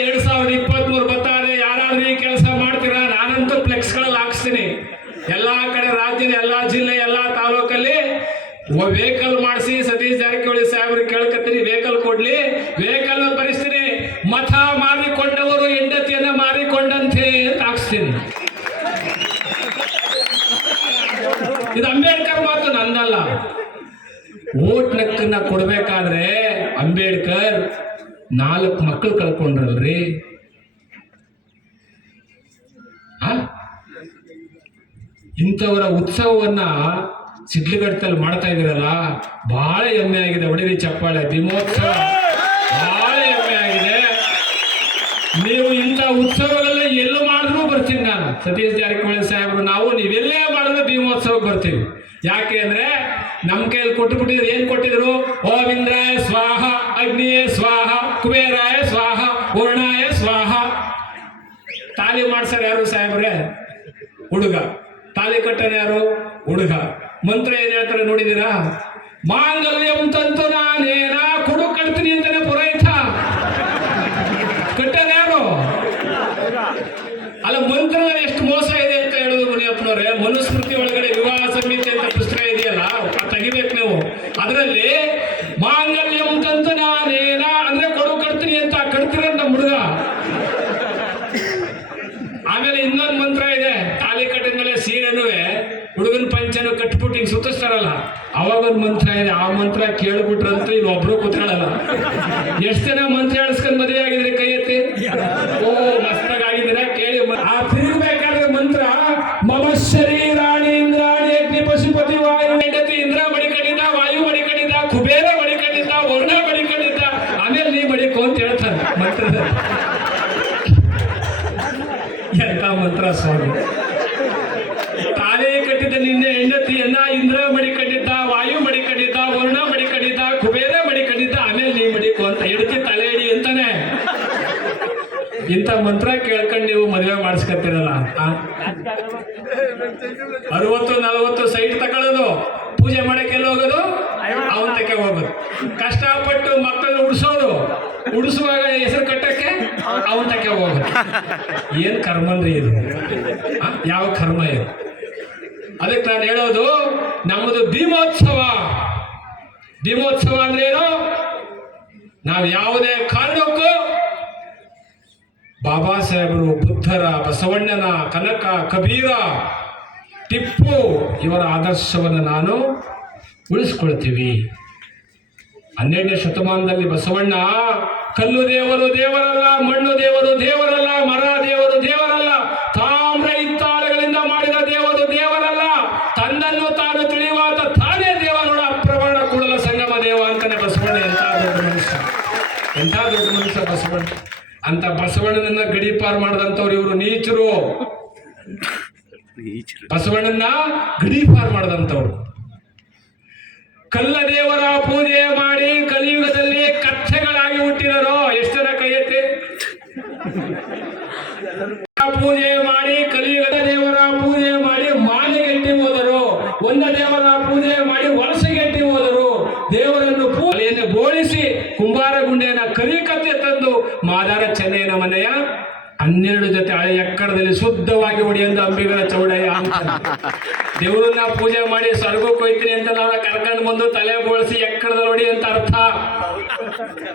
ಬಸ್ಗಳಲ್ಲಿ ಹಾಕ್ಸ್ತೀನಿ. ಎಲ್ಲಾ ಕಡೆ ರಾಜ್ಯದ ಎಲ್ಲಾ ಜಿಲ್ಲೆ ಎಲ್ಲಾ ತಾಲೂಕಲ್ಲಿ ವೆಹಿಕಲ್ ಮಾಡಿಸಿ ಸತೀಶ್ ಜಾರಕಿಹೊಳಿ ಸಾಹೇಬ್ರಿಗೆ ಕೇಳ್ಕತ್ತೀನಿ, ವೆಹಿಕಲ್ ಕೊಡ್ಲಿ, ವೆಹಿಕಲ್ ಭರಿಸ್ತೀನಿ. ಮತ ಮಾರಿಕೊಂಡವರು ಹೆಂಡತಿಯನ್ನ ಮಾರಿಕೊಂಡಂತೆ ಅಂತ ಹಾಕ್ಸ್ತೀನಿ. ಇದು ಅಂಬೇಡ್ಕರ್ ಮಾತು, ನಂದಲ್ಲ. ಓಟ್ ನಕ್ಕನ್ನ ಕೊಡ್ಬೇಕಾದ್ರೆ ಅಂಬೇಡ್ಕರ್ 4 ಮಕ್ಕಳು ಕಳ್ಕೊಂಡ್ರಲ್ರಿ. ಇಂಥವರ ಉತ್ಸವವನ್ನ ಸಿಡ್ಲಘಟ್ಟದಲ್ಲಿ ಮಾಡ್ತಾ ಇದ್ದೀರಲ್ಲ, ಬಹಳ ಹೆಮ್ಮೆ ಆಗಿದೆ. ಹೊಡಿರಿ ಚಪ್ಪಾಳೆ. ಭೀಮೋತ್ಸವ ಬಹಳ ಹೆಮ್ಮೆ ಆಗಿದೆ. ನೀವು ಇಂಥ ಉತ್ಸವಗಳೆಲ್ಲ ಎಲ್ಲೂ ಮಾಡಿದ್ರು ಬರ್ತೀನಿ ನಾನು. ಸತೀಶ್ ಜಾರಕಿಹೊಳಿ ಸಾಹೇಬರು ನಾವು ನೀವೆಲ್ಲೇ ಮಾಡಿದ್ರೆ ಭೀಮೋತ್ಸವಕ್ಕೆ ಬರ್ತೀವಿ. ಯಾಕೆ ಅಂದ್ರೆ ನಮ್ಮ ಕೈಯಲ್ಲಿ ಕೊಟ್ಟುಬಿಟ್ಟಿದ್ರು. ಏನ್ ಕೊಟ್ಟಿದ್ರು? ಓಂ ಇಂದ್ರಾಯ ಸ್ವಾಹ, ಅಗ್ನಿಯೇ ಸ್ವಾಹ, ಕುಬೇರಾಯ ಸ್ವಾಹ, ವರುಣಾಯ ಸ್ವಾಹ. ತಾಲಿ ಮಾಡ್ಸಾರ ಯಾರು ಸಾಹೇಬ್ರೆ? ಹುಡುಗ. ತಾಲಿ ಕಟ್ಟನ ಯಾರು? ಹುಡುಗ. ಮಂತ್ರ ಏನ್ ಹೇಳ್ತಾರೆ ನೋಡಿದೀರಾ? ಮಾಂಗಲ್ಯಂ ತಂತು ನಾನೇನ, ಕೊಡು ಕಟ್ತೀನಿ ಅಂತಾನೆ ಪುರೋಹಿತ. ಕಟ್ಟದ ಯಾರು? ಅಲ್ಲ, ಮಂತ್ರ ಎಷ್ಟು ಮೋಸ ಇದೆ ಅಂತ ಹೇಳುದು ಮುನಿಯಪ್ಪನವ್ರೆ. ಮನುಸ್ಮೃತಿ ಒಳಗಡೆ ವಿವಾಹ ಸಮಿತಿ ಅಂತ ಪುಸ್ತಕ ಇದೆಯಲ್ಲ, ತೆಗಿಬೇಕು ನೀವು. ಅದರಲ್ಲಿ ಮಾಂಗಲ್ಯಂ ತಂತು ನಾನೇನ ಅಂದ್ರೆ ಕೊಡು ಕಟ್ತೀನಿ ಅಂತ ಕಟ್ತಿರ ನಮ್ಮ ಹುಡುಗ. ಆಮೇಲೆ ಇನ್ನೊಂದು ಮಂತ್ರ ಇದೆ, ತಾಲಿ ಕಟ್ಟಿದ ಮೇಲೆ ಸೀರೆನುವೆ ಹುಡುಗನ ಪಂಚನು ಕಟ್ಬಿಟ್ಟು ಹಿಂಗ್ ಸುತ್ತಿಸ್ತಾರಲ್ಲ, ಅವಾಗೊಂದು ಮಂತ್ರ ಇದೆ. ಆ ಮಂತ್ರ ಕೇಳ್ಬಿಟ್ರಂತೂ ಇಲ್ಲಿ ಒಬ್ರು ಕೂತ್ಕೊಳ್ಳಲ್ಲ. ಎಷ್ಟು ಜನ ಮಂತ್ರ ಹೇಳಿಸ್ಕೊಂಡ್ ಮದುವೆ ಆಗಿದ್ರೆ ಕೈ ಎತ್ತಿ. ಓ, ಮಸ್ತಾಗಿದ್ದೀರಾ? ಕೇಳಿ. ಆ ತಿರುಗಬೇಕಾದ್ರೆ ಮಂತ್ರ ಮಮ ಶರೀರಾಣಿ ಇಂದ್ರಾಣಿ ಅಗ್ನಿ ಪಶುಪತಿ ವಾಯು. ಹೆಂಡತಿ ಇಂದ್ರ ಬಡಿಕಡಿದ್ದ, ವಾಯು ಬಡಿಕಡಿದ್ದ, ಕುಬೇರ ಬಡಿಕಡಿದ್ದ, ವರುಣ ಬಡಿಕಡಿದ್ದ, ಆಮೇಲೆ ನೀ ಬಡಿಕೋ ಅಂತ ಹೇಳ್ತಾನೆ ಮಂತ್ರದ. ಎಂತ ಮಂತ್ರ ಸ್ವಾಮಿ! ತಾನೇ ಕಟ್ಟಿದ್ದ ನಿನ್ನೆ ಹೆಂಡತಿಯನ್ನ ಇಂದ್ರ ಮಡಿಕಟ್ಟಿದ್ದ, ವಾಯು ಮಡಿಕಟ್ಟಿದ್ದ, ವರುಣ ಮಡಿಕಟ್ಟಿದ್ದ, ಕುಬೇರ ಮಡಿಕಟ್ಟಿದ್ದ, ಆಮೇಲೆ ನೀ ಮಡಿಕು ಅಂತ ಹೆಂಡತಿ ತಲೆ ಹಿಡಿ ಅಂತಾನೆ. ಇಂಥ ಮಂತ್ರ ಕೇಳ್ಕೊಂಡು ನೀವು ಮದುವೆ ಮಾಡಿಸ್ಕೊತಿರಲ್ಲ. 60-40 ಸೈಟ್ ತಗೊಳ್ಳೋದು, ಪೂಜೆ ಮಾಡಕ್ಕೆಲ್ಲ ಹೋಗೋದು, ಅವನ ತಕ್ಕೆ ಹೋಗೋದು, ಕಷ್ಟಪಟ್ಟು ಮಕ್ಕಳನ್ನ ಉಡ್ಸೋದು, ಉಡಿಸುವಾಗ ಹೆಸರು ಕಟ್ಟಕ್ಕೆ ಅವನ ತಕ್ಕೆ ಹೋಗೋದು. ಏನ್ ಕರ್ಮನ್ರಿ ಇದು? ಯಾವ ಕರ್ಮ ಇದು? ಅದಕ್ಕೆ ನಾನು ಹೇಳೋದು, ನಮ್ಮದು ಭೀಮೋತ್ಸವ. ಭೀಮೋತ್ಸವ ಅಂದ್ರೆ ಏನು? ನಾವು ಯಾವುದೇ ಕಾರಣಕ್ಕೂ ಬಾಬಾ ಸಾಹೇಬರು, ಬುದ್ಧರ, ಬಸವಣ್ಣನ, ಕನಕ, ಕಬೀರ, ಟಿಪ್ಪು ಇವರ ಆದರ್ಶವನ್ನು ನಾನು ಉಳಿಸ್ಕೊಳ್ತೀವಿ. 12ನೇ ಶತಮಾನದಲ್ಲಿ ಬಸವಣ್ಣ ಕಲ್ಲು ದೇವರು ದೇವರಲ್ಲ, ಮಣ್ಣು ದೇವರು ದೇವರಲ್ಲ, ಮರ ದೇವರು ದೇವರಲ್ಲ, ತಾಮ್ರ ಇತ್ತಾಳೆಗಳಿಂದ ಮಾಡಿದ ದೇವರು ದೇವರಲ್ಲ, ತನ್ನನ್ನು ತಾನು ತಿಳಿಯುವಾತ ತಾನೇ ದೇವರುಡ ಅಪ್ರಮಾಣ ಕೂಡಲ ಸಂಗಮ ದೇವ ಅಂತಾನೆ ಬಸವಣ್ಣ. ಎಂಥ ದೊಡ್ಡ ಮನುಷ್ಯ, ಎಂಥ ದೊಡ್ಡ ಮನುಷ್ಯ ಬಸವಣ್ಣ. ಅಂತ ಬಸವಣ್ಣನನ್ನ ಗಡೀಪಾರು ಮಾಡಿದಂಥವ್ರು ಇವರು ನೀಚರು. ಬಸವಣ್ಣನ ಗಡೀಪಾರು ಮಾಡಿದಂಥವ್ರು. ಕಲ್ಲ ದೇವರ ಪೂಜೆ ಮಾಡಿ ಕಲಿಯುಗದಲ್ಲಿ ಕಚ್ಚೆಗಳಾಗಿ ಹುಟ್ಟಿದರು. ಎಷ್ಟು ಜನ ಕೈ ಎತ್ತಿ? ಪೂಜೆ ಮಾಡಿ ಕಲಿಯುಗದ ದೇವರ ಪೂಜೆ ಮಾಡಿ ಮಾನೆಗಟ್ಟಿ ಹೋದರು. ಒಂದ ದೇವರ ಪೂಜೆ ಮಾಡಿ ವಲಸೆಗಟ್ಟಿ ಹೋದರು. ದೇವರನ್ನು ಪೂಜೆಯನ್ನು ಬೋಳಿಸಿ ಕುಂಬಾರ ಗುಂಡೆಯನ್ನ ಕಲಿಕತ್ತೆ ತಂದು ಮಾದಾರ ಚೆನ್ನಯ್ಯನ ಮನೆಯ 12 ಜೊತೆ ಹಳೆ ಎಕ್ಕಡದಲ್ಲಿ ಶುದ್ಧವಾಗಿ ಹೊಡಿಯಂದ ಅಂಬಿಗರ ಚೌಡಯ್ಯ ಅಂತ. ದೇವರನ್ನ ಪೂಜೆ ಮಾಡಿ ಸ್ವರ್ಗಕ್ಕೆ ಹೋಯ್ತೀನಿ ಅಂತ ನಾವು ಕರ್ಕೊಂಡು ಬಂದು ತಲೆ ಬೋಳಿಸಿ ಎಕ್ಕಡದಲ್ಲಿ ಹೊಡಿ ಅಂತ ಅರ್ಥ.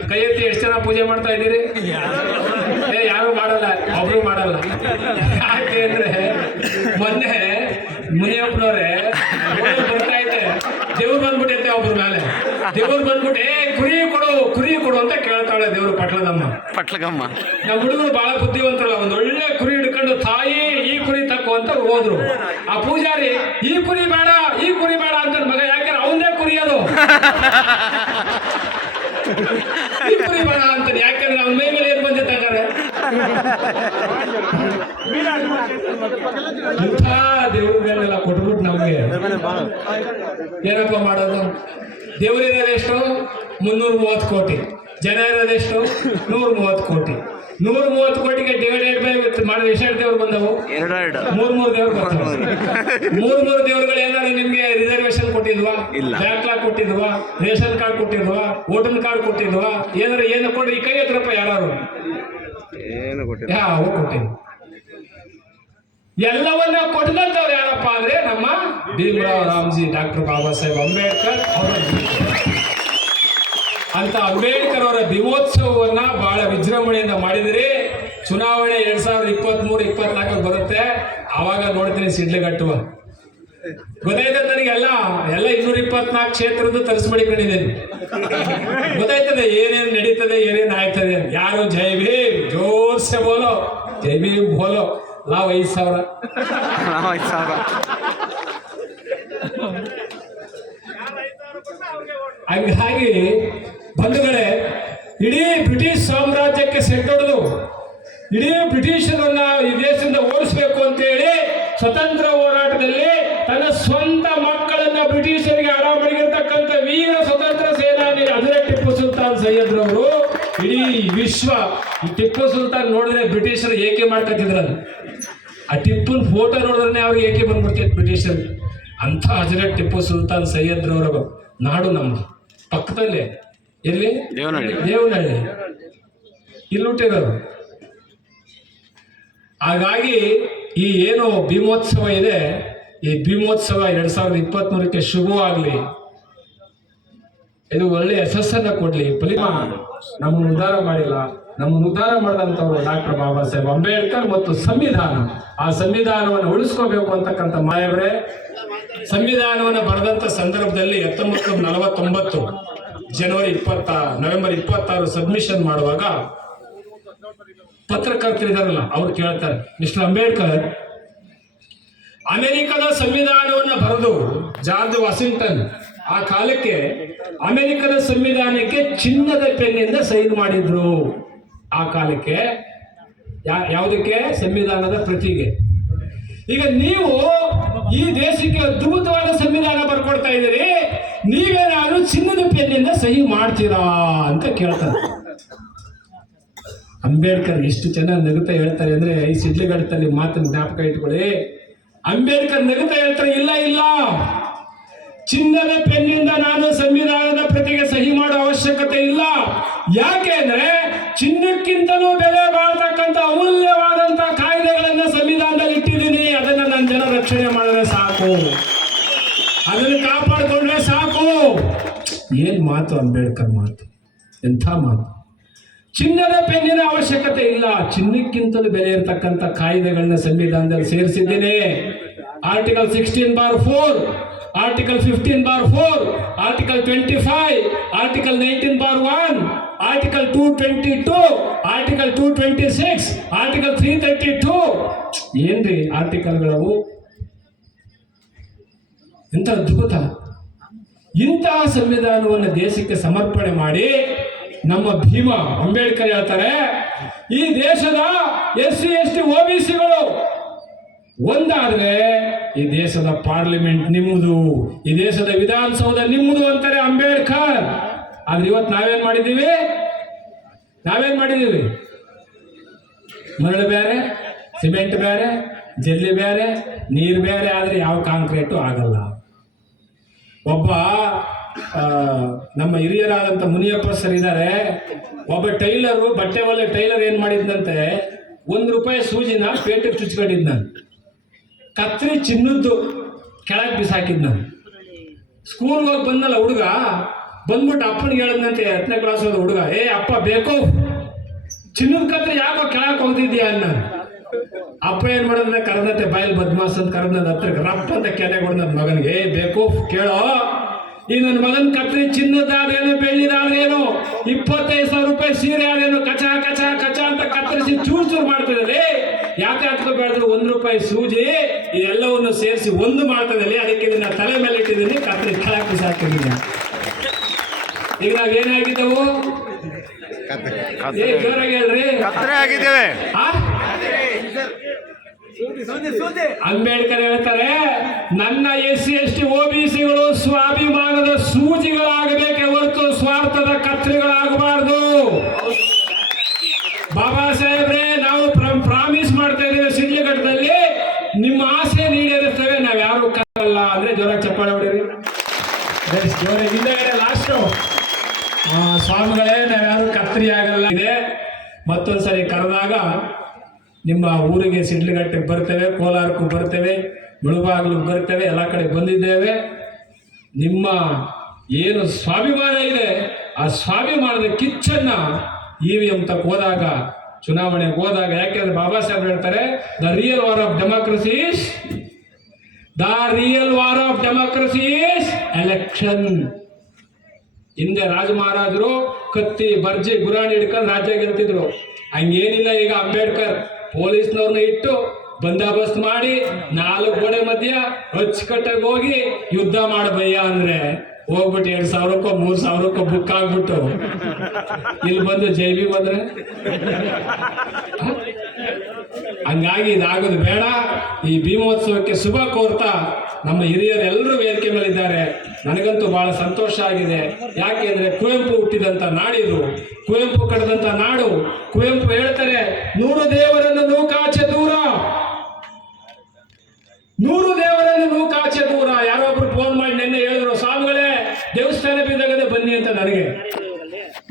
ಕೈ ಎತ್ತಿ ಎಷ್ಟು ಜನ ಪೂಜೆ ಮಾಡ್ತಾ ಇದ್ದೀರಿ? ಯಾರು ಮಾಡಲ್ಲ, ಒಬ್ರು ಮಾಡಲ್ಲ. ಯಾಕೆ ಅಂದ್ರೆ ಮೊನ್ನೆ ಮುನಿಯಪ್ಪನವ್ರೆ ಬರ್ತಾ ಇದ್ದೆ, ದೇವ್ರು ಬಂದ್ಬಿಟ್ಟೈತೆ ಒಬ್ರ ಮೇಲೆ. ದೇವ್ರು ಬಂದ್ಬಿಟ್ಟು ಕುರಿ ಕೊಡು ಅಂತ ಕೇಳ್ತಾಳೆ ದೇವ್ರು. ಪಟ್ಲಗಮ್ಮ ನಮ್ಮ ಹುಡುಗರು ಬಹಳ ಬುದ್ಧಿವಂತರಲ್ಲ, ಒಂದ್ ಒಳ್ಳೆ ಕುರಿ ಹಿಡ್ಕೊಂಡು ತಾಯಿ ಈ ಕುರಿ ತಕ್ಕೋ ಅಂತ ಹೋದ್ರು. ಆ ಪೂಜಾರಿ ಈ ಕುರಿ ಬೇಡ ಅಂತ ಮಗ, ಯಾಕೆ ಅವನೇ ಕುರಿ ಅದು. ಈ ಕುರಿ ಬೇಡ ಅಂತಾನೆ, ಯಾಕಂದ್ರೆ ಅವನ ಮೈ ಮೇಲೆ ಏನ್ ಬಂದಿದ್ದಾರೆ. ಇಂಥ ದೇವ್ರನ್ನೆಲ್ಲ ಕೊಟ್ಬಿಟ್ಟು ನಮ್ಗೆ ಏನಪ್ಪ ಮಾಡೋದು? ದೇವರಿರೋದೆಷ್ಟು? 330 ಕೋಟಿ. ಜನ ಇರೋದೆಷ್ಟು? 130 ಕೋಟಿ. 130 ಕೋಟಿಗೆ ಡಿವೈಡೆಡ್ ಬೈ ಮಾಡಿದ್ರೆ ಎಷ್ಟು ದೇವ್ರು ಬಂದವು? 3 ದೇವ್ರು ಬರ್ತಾವೆ. 3 ದೇವ್ರುಗಳು ಏನಾದ್ರು ನಿಮ್ಗೆ ರಿಸರ್ವೇಶನ್ ಕೊಟ್ಟಿದ್ವಾ? ಬ್ಯಾಕ್ಲಾಗ್ ಕೊಟ್ಟಿದ್ವಾ? ರೇಷನ್ ಕಾರ್ಡ್ ಕೊಟ್ಟಿದ್ವಾ? ವೋಟರ್ ಕಾರ್ಡ್ ಕೊಟ್ಟಿದ್ವಾ? ಏನು ಕೊಡ್ರಿ? ಈ ಕೈ ಹತ್ರಪ್ಪ ಯಾರು? ಯಾವ ಕೊಟ್ಟಿದ್ವಿ? ಎಲ್ಲವನ್ನ ಕೊಟ್ಟಂತವ್ರು ಯಾರಪ್ಪ ಅಂದ್ರೆ ನಮ್ಮ ಭೀಮರಾವ್ ರಾಮ್ಜಿ ಡಾಕ್ಟರ್ ಬಾಬಾ ಸಾಹೇಬ್ ಅಂಬೇಡ್ಕರ್ ಅವರ ಅಂತ ಅಂಬೇಡ್ಕರ್ ಅವರ ದಿವೋತ್ಸವವನ್ನ ಬಹಳ ವಿಜೃಂಭಣೆಯಿಂದ ಮಾಡಿದಿರಿ. ಚುನಾವಣೆ 2023-24 ಬರುತ್ತೆ, ಆವಾಗ ನೋಡ್ತೀನಿ ಸಿಡ್ಲುಗಟ್ಟುವ. ಗೊತ್ತಾಯ್ತದೆ ನನಗೆಲ್ಲ 224 ಕ್ಷೇತ್ರದ್ದು ತರಿಸ್ಬಿಡಿಕೊಂಡಿದ್ದೇನೆ. ಗೊತ್ತಾಯ್ತದೆ ಏನೇನು ನಡೀತದೆ, ಏನೇನು ಆಯ್ತದೆ. ಯಾರು ಜೈ ಭೀಮ್ ಜೋರ್ಸೆ ಬೋಲೋ, ಜೈ ಭೀಮ್ ಬೋಲೋ, ಲಾವ್ 5,000. ಹಂಗಾಗಿ ಬಂಧುಗಳೇ, ಇಡೀ ಬ್ರಿಟಿಷ್ ಸಾಮ್ರಾಜ್ಯಕ್ಕೆ ಸೆಟ್ಟೊಡೆದು ಇಡೀ ಬ್ರಿಟಿಷರನ್ನ ಈ ದೇಶದಿಂದ ಓಡಿಸ್ಬೇಕು ಅಂತೇಳಿ ಸ್ವತಂತ್ರ ಹೋರಾಟದಲ್ಲಿ ತನ್ನ ಸ್ವಂತ ಮಕ್ಕಳನ್ನ ಬ್ರಿಟಿಷರಿಗೆ ಹಣ ಮಾಡಿರ್ತಕ್ಕಂಥ ವೀರ ಸ್ವತಂತ್ರ ಸೇನಾನಿ ಹಜರತ್ ಟಿಪ್ಪು ಸುಲ್ತಾನ್ ಸೈಯದ್ರವರು ಇಡೀ ವಿಶ್ವ ಈ ಟಿಪ್ಪು ಸುಲ್ತಾನ್ ನೋಡಿದ್ರೆ ಬ್ರಿಟಿಷರು ಏಕೆ ಮಾಡ್ಕೊತಿದ್ರ. ಆ ಟಿಪ್ಪುನ ಫೋಟೋ ನೋಡಿದ್ರೆ ಅವ್ರಿಗೆ ಏಕೆ ಬಂದ್ಬಿಡ್ತಿತ್ತು ಬ್ರಿಟಿಷರು. ಅಂತ ಹಜರತ್ ಟಿಪ್ಪು ಸುಲ್ತಾನ್ ಸೈಯದ್ರವರ ನಾಡು ನಮ್ದು ಪಕ್ಕದಲ್ಲೇ. ಎಲ್ಲಿ? ದೇವನಹಳ್ಳಿ. ಇಲ್ಲಿ ಹುಟ್ಟಿರೋರು. ಹಾಗಾಗಿ ಈ ಏನು ಭೀಮೋತ್ಸವ ಇದೆ, ಈ ಭೀಮೋತ್ಸವ 2023ಕ್ಕೆ ಶುಭವಾಗಲಿ. ಇದು ಒಳ್ಳೆ ಯಶಸ್ಸನ್ನ ಕೊಡ್ಲಿ. ಫಲಿತಾಂಶ ನಮ್ಮನ್ನು ಉದ್ಧಾರ ಮಾಡಿಲ್ಲ, ನಮ್ಮನ್ನು ಉದ್ಧಾರ ಮಾಡಿದಂಥವ್ರು ಡಾಕ್ಟರ್ ಬಾಬಾ ಸಾಹೇಬ್ ಅಂಬೇಡ್ಕರ್ ಮತ್ತು ಸಂವಿಧಾನ. ಆ ಸಂವಿಧಾನವನ್ನು ಉಳಿಸ್ಕೋಬೇಕು ಅಂತಕ್ಕಂಥ ಮಾಯವರೇ, ಸಂವಿಧಾನವನ್ನು ಬರೆದಂತ ಸಂದರ್ಭದಲ್ಲಿ 1949 ನವೆಂಬರ್ 26 ಸಬ್ಮಿಷನ್ ಮಾಡುವಾಗ ಪತ್ರಕರ್ತರಿದಾರಲ್ಲ ಅವ್ರು ಕೇಳ್ತಾರೆ, ಮಿಸ್ಟರ್ ಅಂಬೇಡ್ಕರ್, ಅಮೆರಿಕದ ಸಂವಿಧಾನವನ್ನು ಬರೆದು ಜಾರ್ಜ್ ವಾಷಿಂಗ್ಟನ್ ಆ ಕಾಲಕ್ಕೆ ಅಮೆರಿಕದ ಸಂವಿಧಾನಕ್ಕೆ ಚಿನ್ನದ ಪೆನ್ನಿಂದ ಸೈನ್ ಮಾಡಿದ್ರು. ಆ ಕಾಲಕ್ಕೆ ಯಾವುದಕ್ಕೆ? ಸಂವಿಧಾನದ ಪ್ರತಿಗೆ. ಈಗ ನೀವು ಈ ದೇಶಕ್ಕೆ ಅದ್ಭುತವಾದ ಸಂವಿಧಾನ ಬರ್ಕೊಡ್ತಾ ಇದ್ದೀರಿ, ನೀವೇ ನಾನು ಚಿನ್ನದ ಪೆನ್ನಿಂದ ಸಹಿ ಮಾಡ್ತೀರಾ ಅಂತ ಕೇಳ್ತಾರೆ. ಅಂಬೇಡ್ಕರ್ ಎಷ್ಟು ಚೆನ್ನಾಗಿ ನಗುತ್ತಾ ಹೇಳ್ತಾರೆ ಅಂದ್ರೆ, ಈ ಸಿಡ್ಲಿಗಟ್ಟಲ್ಲಿ ಮಾತನ್ನು ಜ್ಞಾಪಕ ಇಟ್ಕೊಳ್ಳಿ. ಅಂಬೇಡ್ಕರ್ ನಗುತ್ತಾ ಹೇಳ್ತಾರೆ, ಇಲ್ಲ ಇಲ್ಲ, ಚಿನ್ನದ ಪೆನ್ನಿಂದ ನಾನು ಸಂವಿಧಾನದ ಪ್ರತಿಗೆ ಸಹಿ ಮಾಡೋ ಅವಶ್ಯಕತೆ ಇಲ್ಲ. ಯಾಕೆ ಅಂದ್ರೆ ಚಿನ್ನಕ್ಕಿಂತಲೂ ಬೆಲೆ ಬಾಳ್ತಕ್ಕಂಥ ಅಮೂಲ್ಯವಾದಂತ ಕಾಯ್ದೆಗಳನ್ನ ಸಂವಿಧಾನದಲ್ಲಿ ಇಟ್ಟಿದ್ದೀನಿ. ಅದನ್ನ ನನ್ನ ಜನ ರಕ್ಷಣೆ ಮಾಡಿದ್ರೆ ಸಾಕು, ಅದನ್ನು ಕಾಪಾಡಿಕೊಂಡ್ರೆ ಸಾಕು. ಏನ್ ಮಾತು ಅಂಬೇಡ್ಕರ್ ಮಾತು, ಎಂಥ ಮಾತು. ಚಿನ್ನದ ಪೆನ್ನಿನ ಅವಶ್ಯಕತೆ ಇಲ್ಲ, ಚಿನ್ನಕ್ಕಿಂತಲೂ ಬೆಲೆ ಇರತಕ್ಕಂಥ ಕಾಯ್ದೆಗಳನ್ನ ಸಂವಿಧಾನದಲ್ಲಿ ಸೇರಿಸಿದ್ದೇನೆ. Article 16/4, article 15/4, article 25, article 19/1, article 222, article 226, article 332. ಏನ್ರಿ ಆರ್ಟಿಕಲ್ಗಳವು, ಎಂತ ಅದ್ಭುತ. ಇಂತಹ ಸಂವಿಧಾನವನ್ನು ದೇಶಕ್ಕೆ ಸಮರ್ಪಣೆ ಮಾಡಿ ನಮ್ಮ ಭೀಮ ಅಂಬೇಡ್ಕರ್ ಹೇಳ್ತಾರೆ, ಈ ದೇಶದ SC ST OBCಗಳು ಒಂದಾದ್ರೆ ಈ ದೇಶದ ಪಾರ್ಲಿಮೆಂಟ್ ನಿಮ್ಮದು, ಈ ದೇಶದ ವಿಧಾನಸೌಧ ನಿಮ್ಮದು ಅಂತಾರೆ ಅಂಬೇಡ್ಕರ್. ಆದ್ರೆ ಇವತ್ತು ನಾವೇನ್ ಮಾಡಿದೀವಿ? ಮರಳು ಬೇರೆ, ಸಿಮೆಂಟ್ ಬೇರೆ, ಜಲ್ಲಿ ಬೇರೆ, ನೀರು ಬೇರೆ, ಆದ್ರೆ ಯಾವ ಕಾಂಕ್ರೀಟು ಆಗಲ್ಲ. ಒಬ್ಬ ನಮ್ಮ ಹಿರಿಯರಾದಂತ ಮುನಿಯಪ್ಪ ಸರ್ ಇದ್ದಾರೆ, ಒಬ್ಬ ಟೈಲರು, ಬಟ್ಟೆ ಹೊಲೆ ಟೈಲರ್ ಏನ್ ಮಾಡಿದ್ನಂತೆ, ₹1 ಸೂಜಿನ ಪೇಟೆಗೆ ಚುಚ್ಕೊಂಡಿದ್ನ, ಕತ್ರಿ ಚಿನ್ನದ್ದು ಕೆಳಗೆ ಬಿಸಾಕಿದ್ನ. ಸ್ಕೂಲ್ಗೆ ಹೋಗಿ ಬಂದಲ್ಲ ಹುಡುಗ, ಬಂದ್ಬಿಟ್ಟು ಅಪ್ಪನಿಗೆ ಹೇಳದ್ನಂತೆ, 10ನೇ ಕ್ಲಾಸ್ ಹೋದ ಹುಡುಗ, ಏ ಅಪ್ಪ ಬೇಕು ಚಿನ್ನದ ಕತ್ರಿ ಯಾಕೋ ಕೆಳಗೆ ಹೋಗ್ತಿದ್ಯಾ ಅನ್ನ. ಅಪ್ಪ ಏನ್ ಮಾಡೋದ್ರೆ ಕರೆದಂತೆ ಬಾಯಲ್ಲಿ ಬದ್ಮಾಸ್ ಅಂತ ಕರೆದ ಹತ್ರಕ್ಕೆ ರಪ್ಪ ಅಂತ ಕೆನೆ ಕೊಡ್ದ ಮಗನಿಗೆ, ಏ ಬೇಕು ಕೇಳೋ, ಈ ನನ್ನ ಮಗನ ಕತ್ರಿ ಚಿನ್ನದಾದೇನು ಬೆಳ್ಳಿದಾದೇನು, 25,000 ಸೀರೆ ಆದೇನು, ಕಚ ಕಚ ಕಚ ಅಂತ ಕತ್ತರಿಸಿ ಚೂರು ಮಾಡ್ತಿದ್ದಲ್ಲಿ, ಯಾಕೆ ಹಾಕೋಬೇಡ್ದು ₹1 ಸೂಜಿ ಇದೆಲ್ಲವನ್ನು ಸೇರಿಸಿ ಒಂದು ಮಾಡ್ತದಲ್ಲಿ, ಅದಕ್ಕೆ ಇದನ್ನ ತಲೆ ಮೇಲೆ ಇಟ್ಟಿದ್ದೀನಿ, ಕತ್ರಿ ಕೆಳಗೆ ಬಿಸಾಕಿದ್ದೀನಿ. ಈಗ ನಾವೇನಾಗಿದ್ದವು? ಜೋರಾಗಿ ಹೇಳ್ರಿ, ಆಗಿದ್ದೇವೆ. ಅಂಬೇಡ್ಕರ್ ಹೇಳ್ತಾರೆ, ನನ್ನ SC ST OBCಗಳು ಸ್ವಾಭಿಮಾನದ ಸೂಜಿಗಳಾಗಬೇಕೆ ಹೊರತು ಸ್ವಾರ್ಥದ ಕತ್ರಿಗಳಾಗಬಾರ್ದು. ಬಾಬಾ ಸಾಹೇಬ್ರೆ, ನಾವು ಪ್ರಾಮಿಸ್ ಮಾಡ್ತಾ ಇದ್ದೇವೆ ಸಿಡ್ಲಿಘಟ್ಟದಲ್ಲಿ, ನಿಮ್ಮ ಆಸೆ ಈಡೇರಿಸ್ತೇವೆ, ನಾವ್ ಯಾರು ಕಲ್ಲ ಅಂದ್ರೆ ಜೋರಾಗಿ ಚಪ್ಪಾಳೆ ಹೊಡೀರಿ. ಜೋರಾಗಿ ಹಿಂದೆಗಡೆ ಲಾಸ್ಟ್ ಸ್ವಾಮಿಗಳೇ, ನಾವ್ಯಾರು ಕತ್ರಿ ಆಗಲ್ಲ ಇದೆ. ಮತ್ತೊಂದ್ಸರಿ ಕರೆದಾಗ ನಿಮ್ಮ ಊರಿಗೆ ಸಿಡ್ಲಘಟ್ಟಕ್ಕೆ ಬರ್ತೇವೆ, ಕೋಲಾರಕ್ಕೂ ಬರ್ತೇವೆ, ಮುಳುಬಾಗಿಲಿಗೆ ಬರ್ತೇವೆ, ಎಲ್ಲ ಕಡೆ ಬಂದಿದ್ದೇವೆ. ನಿಮ್ಮ ಏನು ಸ್ವಾಭಿಮಾನ ಇದೆ ಆ ಸ್ವಾಭಿಮಾನದ ಕಿಚ್ಚನ್ನ EVM ತಕ್ಕ ಹೋದಾಗ, ಚುನಾವಣೆಗೆ ಹೋದಾಗ, ಯಾಕೆಂದ್ರೆ ಬಾಬಾ ಸಾಹೇಬ್ ಹೇಳ್ತಾರೆ the real war of democracy is election. ಹಿಂದೆ ರಾಜ ಮಹಾರಾಜರು ಕತ್ತಿ ಬರ್ಜಿ ಗುರಾಣಿ ಹಿಡ್ಕೊಂಡು ರಾಜ್ಯ ಗೆಲ್ತಿದ್ರು. ಹಂಗೇನಿಲ್ಲ. ಈಗ ಅಂಬೇಡ್ಕರ್ ಪೊಲೀಸ್ನವ್ರನ್ನ ಇಟ್ಟು ಬಂದೋಬಸ್ತ್ ಮಾಡಿ 4 ಗೋಡೆ ಮಧ್ಯ ಅಚ್ಚುಕಟ್ಟಾಗಿ ಹೋಗಿ ಯುದ್ಧ ಮಾಡಬಯ್ಯ ಅಂದ್ರೆ ಹೋಗ್ಬಿಟ್ಟು 2,000ಕ್ಕೋ 3,000ಕ್ಕೋ ಬುಕ್ ಆಗ್ಬಿಟ್ಟು ಇಲ್ಲಿ ಬಂದು ಜೈಬಿ ಬಂದ್ರೆ ಹಂಗಾಗಿ ಇದಾಗೋದು ಬೇಡ. ಈ ಭೀಮೋತ್ಸವಕ್ಕೆ ಶುಭ ಕೋರ್ತಾ ನಮ್ಮ ಹಿರಿಯರೆಲ್ಲರೂ ವೇದಿಕೆ ಮೇಲಿದ್ದಾರೆ. ನನಗಂತೂ ಬಹಳ ಸಂತೋಷ ಆಗಿದೆ. ಯಾಕೆಂದ್ರೆ ಕುವೆಂಪು ಹುಟ್ಟಿದಂತ ನಾಡಿದು, ಕುವೆಂಪು ಕಳೆದಂತ ನಾಡು. ಕುವೆಂಪು ಹೇಳ್ತಾರೆ 100 ದೇವರನ್ನು ನೂಕಾಚೆ ದೂರ, 100 ದೇವರನ್ನು ನೂಕಾಚೆ ದೂರ. ಯಾರೊಬ್ರು ಫೋನ್ ಮಾಡಿ ನಿನ್ನೆ ಹೇಳಿದ್ರು, ಸ್ವಾಮಿಗಳೇ ದೇವಸ್ಥಾನ ಬಿದ್ದಾಗದೆ ಬನ್ನಿ ಅಂತ. ನನಗೆ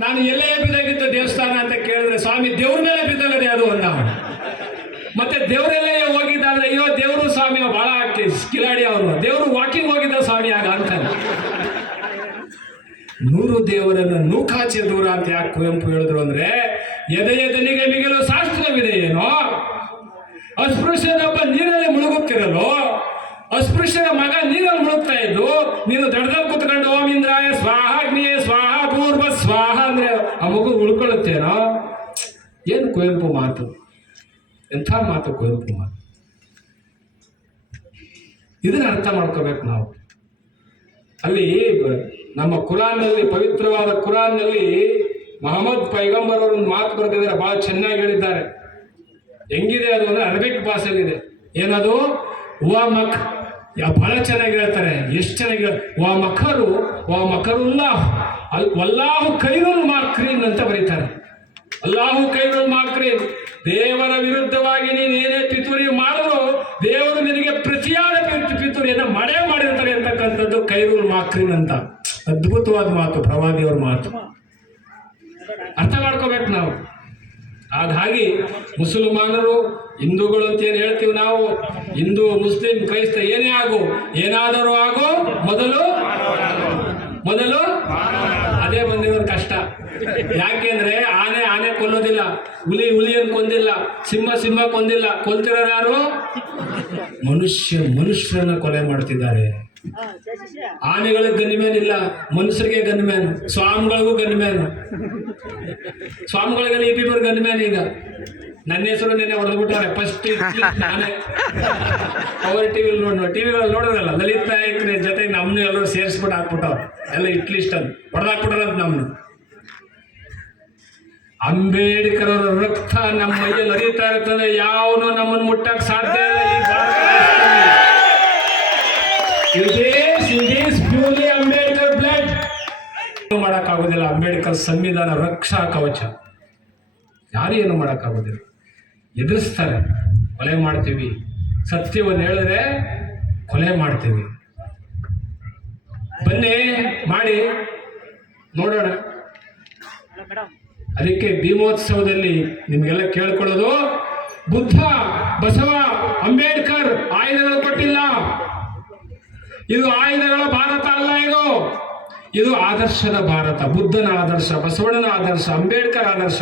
ನಾನು ಎಲ್ಲೇ ಬಿದ್ದಾಗಿತ್ತು ದೇವಸ್ಥಾನ ಅಂತ ಕೇಳಿದ್ರೆ, ಸ್ವಾಮಿ ದೇವ್ರ ಮೇಲೆ ಬಿದ್ದಾಗದೆ ಅದು ಅಂದ. ಮತ್ತೆ ದೇವರೆಲ್ಲೇ ಹೋಗಿದ್ದಾದ್ರೆ, ಅಯ್ಯೋ ದೇವರು ಸ್ವಾಮಿ ಬಹಳ ಕಿಲಾಡಿ ಅವರು, ದೇವರು ವಾಕಿಂಗ್ ಹೋಗಿದ್ದ ಸ್ವಾಮಿ ಆಗ ಅಂತ. 100 ದೇವರನ್ನು ನೂಕಾಚೆ ದೂರ ಅಂತ ಯಾಕೆ ಕುವೆಂಪು ಹೇಳಿದ್ರು ಅಂದ್ರೆ, ಎದೆಯ ದನಿಗೆ ಮಿಗಿಲು ಶಾಸ್ತ್ರವಿದೆ ಏನೋ, ಅಸ್ಪೃಶ್ಯನೊಬ್ಬ ನೀರಲ್ಲಿ ಮುಳುಗುತ್ತಿರಲು, ಅಸ್ಪೃಶ್ಯನ ಮಗ ನೀರಲ್ಲಿ ಮುಳುಗ್ತಾ ಇದ್ದು ನೀನು ದಡದಲ್ಲಿ ಕುತ್ಕೊಂಡು ಓಂ ಇಂದ್ರಾಯ ಸ್ವಾಹ, ಅಗ್ನಿಯೇ ಸ್ವಾಹ, ಪೂರ್ವ ಸ್ವಾಹ ಅಂದ್ರೆ ಆ ಮಗು ಉಳ್ಕೊಳ್ಳುತ್ತೇನೋ. ಏನು ಕುವೆಂಪು ಮಾತು, ಎಂಥ ಮಾತು ಕುವೆಂಪು ಮಾತು. ಇದನ್ನ ಅರ್ಥ ಮಾಡ್ಕೋಬೇಕು ನಾವು. ಅಲ್ಲಿ ನಮ್ಮ ಕುರಾನ್ನಲ್ಲಿ, ಪವಿತ್ರವಾದ ಕುರಾನ್ನಲ್ಲಿ ಮೊಹಮ್ಮದ್ ಪೈಗಂಬರ್ ಅವರು ಒಂದು ಮಾತು ಬರೆದಿದ್ದಾರೆ, ಬಹಳ ಚೆನ್ನಾಗಿ ಹೇಳಿದ್ದಾರೆ. ಹೆಂಗಿದೆ ಅದು ಅಂದ್ರೆ ಅರಬಿಕ್ ಭಾಷೆಯಲ್ಲಿದೆ. ಏನದು? ವಾ ಮಕ್, ಬಹಳ ಚೆನ್ನಾಗಿ ಹೇಳ್ತಾರೆ. ಎಷ್ಟು ಚೆನ್ನಾಗಿ ವಾ ಮಕರುಲ್ಲಾಹ್ ವಲ್ಲಾಹು ಖೈರುಲ್ ಮಾಕ್ರೀನ್ ಅಂತ ಬರೀತಾರೆ. ಅಲ್ಲಾಹು ಖೈರುಲ್ ಮಾಕ್ರೀನ್, ದೇವರ ವಿರುದ್ಧವಾಗಿ ನೀನು ಏನೇ ಪಿತೂರಿ ಮಾಡಿದ್ರು ದೇವರು ನಿನಗೆ ಪ್ರತಿಯಾದ ಪಿತೂರಿಯನ್ನ ಮಾಡಿರ್ತಾರೆ ಅಂತಕ್ಕಂಥದ್ದು ಖೈರುಲ್ ಮಾಕ್ರೀನ್ ಅಂತ. ಅದ್ಭುತವಾದ ಮಾತು, ಪ್ರವಾದಿಯವರ ಮಾತು. ಅರ್ಥ ಮಾಡ್ಕೋಬೇಕು ನಾವು. ಹಾಗಾಗಿ ಮುಸಲ್ಮಾನರು, ಹಿಂದೂಗಳು ಅಂತ ಏನು ಹೇಳ್ತೀವಿ ನಾವು, ಹಿಂದೂ ಮುಸ್ಲಿಂ ಕ್ರೈಸ್ತ ಏನೇ ಆಗು, ಏನಾದರೂ ಆಗು, ಮೊದಲು ಅದೇ ಬಂದಿರೋದು ಕಷ್ಟ. ಯಾಕೆಂದ್ರೆ ಆನೆ ಕೊಲ್ಲೋದಿಲ್ಲ, ಹುಲಿಯನ್ನು ಕೊಂದಿಲ್ಲ, ಸಿಂಹ ಕೊಂದಿಲ್ಲ. ಕೊಲ್ತಿರೋರು ಯಾರು? ಮನುಷ್ಯರನ್ನ ಕೊಲೆ ಮಾಡ್ತಿದ್ದಾರೆ. ಆನೆಗಳಿಗೆ ಗನ್ಮ್ಯಾನ್ ಇಲ್ಲ, ಮನುಷ್ಯರಿಗೆ ಗನ್ಮ್ಯಾನ್, ಸ್ವಾಮಿಗಳಿಗೂ ಗನ್ಮ್ಯಾನ್. ಸ್ವಾಮಿಗಳಿಗೆಲ್ಲ ಇಬ್ಬರು ಗನ್ಮ್ಯಾನ್. ಈಗ ನನ್ನ ಹೆಸರು ನೆನ್ನೆ ಹೊಡೆದ್ಬಿಟ್ಟಾರೆ. ಫಸ್ಟ್ ನಾನೇ ಅವ್ರ ಟಿವಿಗಳಲ್ಲಿ ನೋಡೋದಲ್ಲ, ಲಲಿತ್ ನಾಯಕರ ಜೊತೆಗೆ ನಮ್ಮನ್ನು ಎಲ್ಲರೂ ಸೇರಿಸ್ಬಿಟ್ಟು ಹಾಕ್ಬಿಟ್ಟವ್ರು. ಎಲ್ಲ ಇಟ್ಲಿಸ್ಟ್ ಅಂತ ಹೊಡೆದಾಕ್ಬಿಟ್ಟಾರಂತ ನಮ್ಮನ್ನು. ಅಂಬೇಡ್ಕರ್ ಅವರ ರಕ್ತ ನಮ್ಮ ಮೈಯಲ್ಲಿ ಹರಿತಾ ಇರ್ತದೆ, ಯಾವನು ನಮ್ಮನ್ನು ಮುಟ್ಟಕ್ಕೆ ಸಾಧ್ಯ ಇಲ್ಲ. ಈ ಪ್ಯೂರ್ಲಿ ಅಂಬೇಡ್ಕರ್ ಬ್ಲಡ್. ಮಾಡೋಕ್ಕಾಗೋದಿಲ್ಲ. ಅಂಬೇಡ್ಕರ್ ಸಂವಿಧಾನ ರಕ್ಷಾ ಕವಚ. ಯಾರು ಏನು ಮಾಡೋಕ್ಕಾಗೋದಿಲ್ಲ. ಎದುರಿಸ್ತಾರೆ, ಕೊಲೆ ಮಾಡ್ತೀವಿ. ಸತ್ಯವನ್ನು ಹೇಳಿದ್ರೆ ಕೊಲೆ ಮಾಡ್ತೀವಿ. ಬನ್ನಿ ಮಾಡಿ ನೋಡೋಣ. ಅದಕ್ಕೆ ಭೀಮೋತ್ಸವದಲ್ಲಿ ನಿಮ್ಗೆಲ್ಲ ಕೇಳ್ಕೊಳ್ಳೋದು, ಬುದ್ಧ, ಬಸವ, ಅಂಬೇಡ್ಕರ್ ಆಯುಧಗಳು ಕೊಟ್ಟಿಲ್ಲ. ಇದು ಆಯುಧಗಳ ಭಾರತ ಅಲ್ಲ. ಇದು ಆದರ್ಶದ ಭಾರತ. ಬುದ್ಧನ ಆದರ್ಶ, ಬಸವಣ್ಣನ ಆದರ್ಶ, ಅಂಬೇಡ್ಕರ್ ಆದರ್ಶ.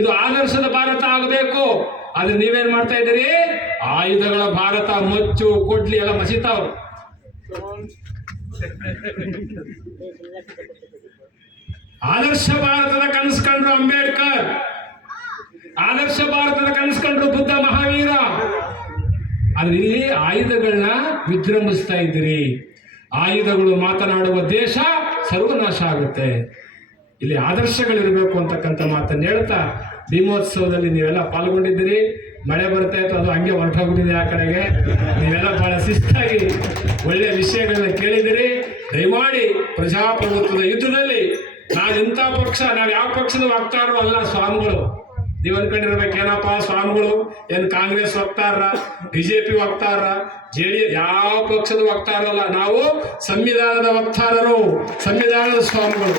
ಇದು ಆದರ್ಶದ ಭಾರತ ಆಗಬೇಕು. ಆದ್ರೆ ನೀವೇನ್ ಮಾಡ್ತಾ ಇದ್ದೀರಿ? ಆಯುಧಗಳ ಭಾರತ, ಮಚ್ಚು ಕೊಡ್ಲಿ ಎಲ್ಲ ಮಸೀತಾವ್. ಆದರ್ಶ ಭಾರತದ ಕನಸ್ಕೊಂಡ್ರು ಅಂಬೇಡ್ಕರ್, ಆದರ್ಶ ಭಾರತದ ಕನಸ್ಕೊಂಡ್ರು ಬುದ್ಧ ಮಹಾವೀರ. ಆದ್ರೆ ಇಲ್ಲಿ ಆಯುಧಗಳನ್ನ ವಿಜೃಂಭಿಸ್ತಾ ಇದ್ದೀರಿ. ಆಯುಧಗಳು ಮಾತನಾಡುವ ದೇಶ ಸರ್ವನಾಶ ಆಗುತ್ತೆ. ಇಲ್ಲಿ ಆದರ್ಶಗಳಿರಬೇಕು ಅಂತಕ್ಕಂಥ ಮಾತನ್ನು ಹೇಳ್ತಾ, ಭೀಮೋತ್ಸವದಲ್ಲಿ ನೀವೆಲ್ಲ ಪಾಲ್ಗೊಂಡಿದ್ದೀರಿ. ಮಳೆ ಬರ್ತಾ ಇತ್ತು, ಅದು ಹಂಗೆ ಹೊರಟೋಗ್ಬಿಟ್ಟಿದೆ ಆ ಕಡೆಗೆ. ನೀವೆಲ್ಲ ಬಹಳ ಶಿಸ್ತಾಗಿ ಒಳ್ಳೆಯ ವಿಷಯಗಳನ್ನ ಕೇಳಿದಿರಿ. ದಯಮಾಡಿ ಪ್ರಜಾಪ್ರಭುತ್ವದ ಯುದ್ಧದಲ್ಲಿ ನಾವು ಇಂಥ ಪಕ್ಷ, ನಾವು ಯಾವ ಪಕ್ಷದ ವಕ್ತಾರರು ಅಲ್ಲ ಸ್ವಾಮಿಗಳು. ನೀವು ಅನ್ಕೊಂಡಿರ್ಬೇಕೇನಪ್ಪ ಸ್ವಾಮಿಗಳು ಏನು ಕಾಂಗ್ರೆಸ್ ವಕ್ತಾರ, ಬಿಜೆಪಿ ವಕ್ತಾರ, JDS ಯಾವ ಪಕ್ಷದ ವಕ್ತಾರಲ್ಲ. ನಾವು ಸಂವಿಧಾನದ ವಕ್ತಾರರು, ಸಂವಿಧಾನದ ಸ್ವಾಮಿಗಳು.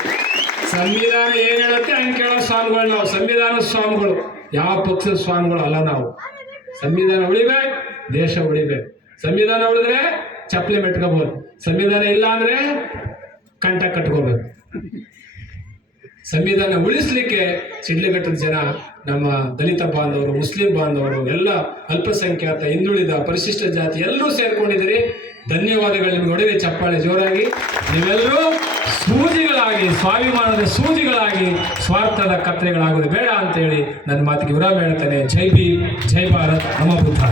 ಸಂವಿಧಾನ ಏನ್ ಹೇಳುತ್ತೆ ಹಂಗೆ ಕೇಳೋ ಸ್ವಾಮಿಗಳು ನಾವು. ಸಂವಿಧಾನದ ಸ್ವಾಮಿಗಳು, ಯಾವ ಪಕ್ಷದ ಸ್ವಾಮಿಗಳು ಅಲ್ಲ ನಾವು. ಸಂವಿಧಾನ ಉಳಿಬೇಕು, ದೇಶ ಉಳಿಬೇಕು. ಸಂವಿಧಾನ ಉಳಿದ್ರೆ ಚಪ್ಪಲಿ ಮೆಟ್ಕೋಬಹುದು, ಸಂವಿಧಾನ ಇಲ್ಲ ಅಂದ್ರೆ ಕಂಠ ಕಟ್ಕೋಬೇಕು. ಸಂವಿಧಾನ ಉಳಿಸ್ಲಿಕ್ಕೆ ಶಿಡ್ಲಘಟ್ಟದ ಜನ, ನಮ್ಮ ದಲಿತ ಬಾಂಧವರು, ಮುಸ್ಲಿಂ ಬಾಂಧವರು, ಎಲ್ಲ ಅಲ್ಪಸಂಖ್ಯಾತ, ಹಿಂದುಳಿದ, ಪರಿಶಿಷ್ಟ ಜಾತಿ ಎಲ್ಲರೂ ಸೇರ್ಕೊಂಡಿದ್ದೀರಿ. ಧನ್ಯವಾದಗಳು ನಿಮ್ಗೆ. ಹೊಡೆದೆ ಚಪ್ಪಾಳೆ ಜೋರಾಗಿ. ನೀವೆಲ್ಲರೂ ಸೂಜಿಗಳಾಗಿ, ಸ್ವಾಭಿಮಾನದ ಸೂಜಿಗಳಾಗಿ, ಸ್ವಾರ್ಥದ ಕತ್ರೆಗಳಾಗೋದು ಬೇಡ ಅಂತೇಳಿ ನನ್ನ ಮಾತಿಗೆ ವಿರಾಮ ಹೇಳ್ತೇನೆ. ಜೈ ಭೀಮ್, ಜೈ ಭಾರತ್, ನಮ ಬುದ್ಧ.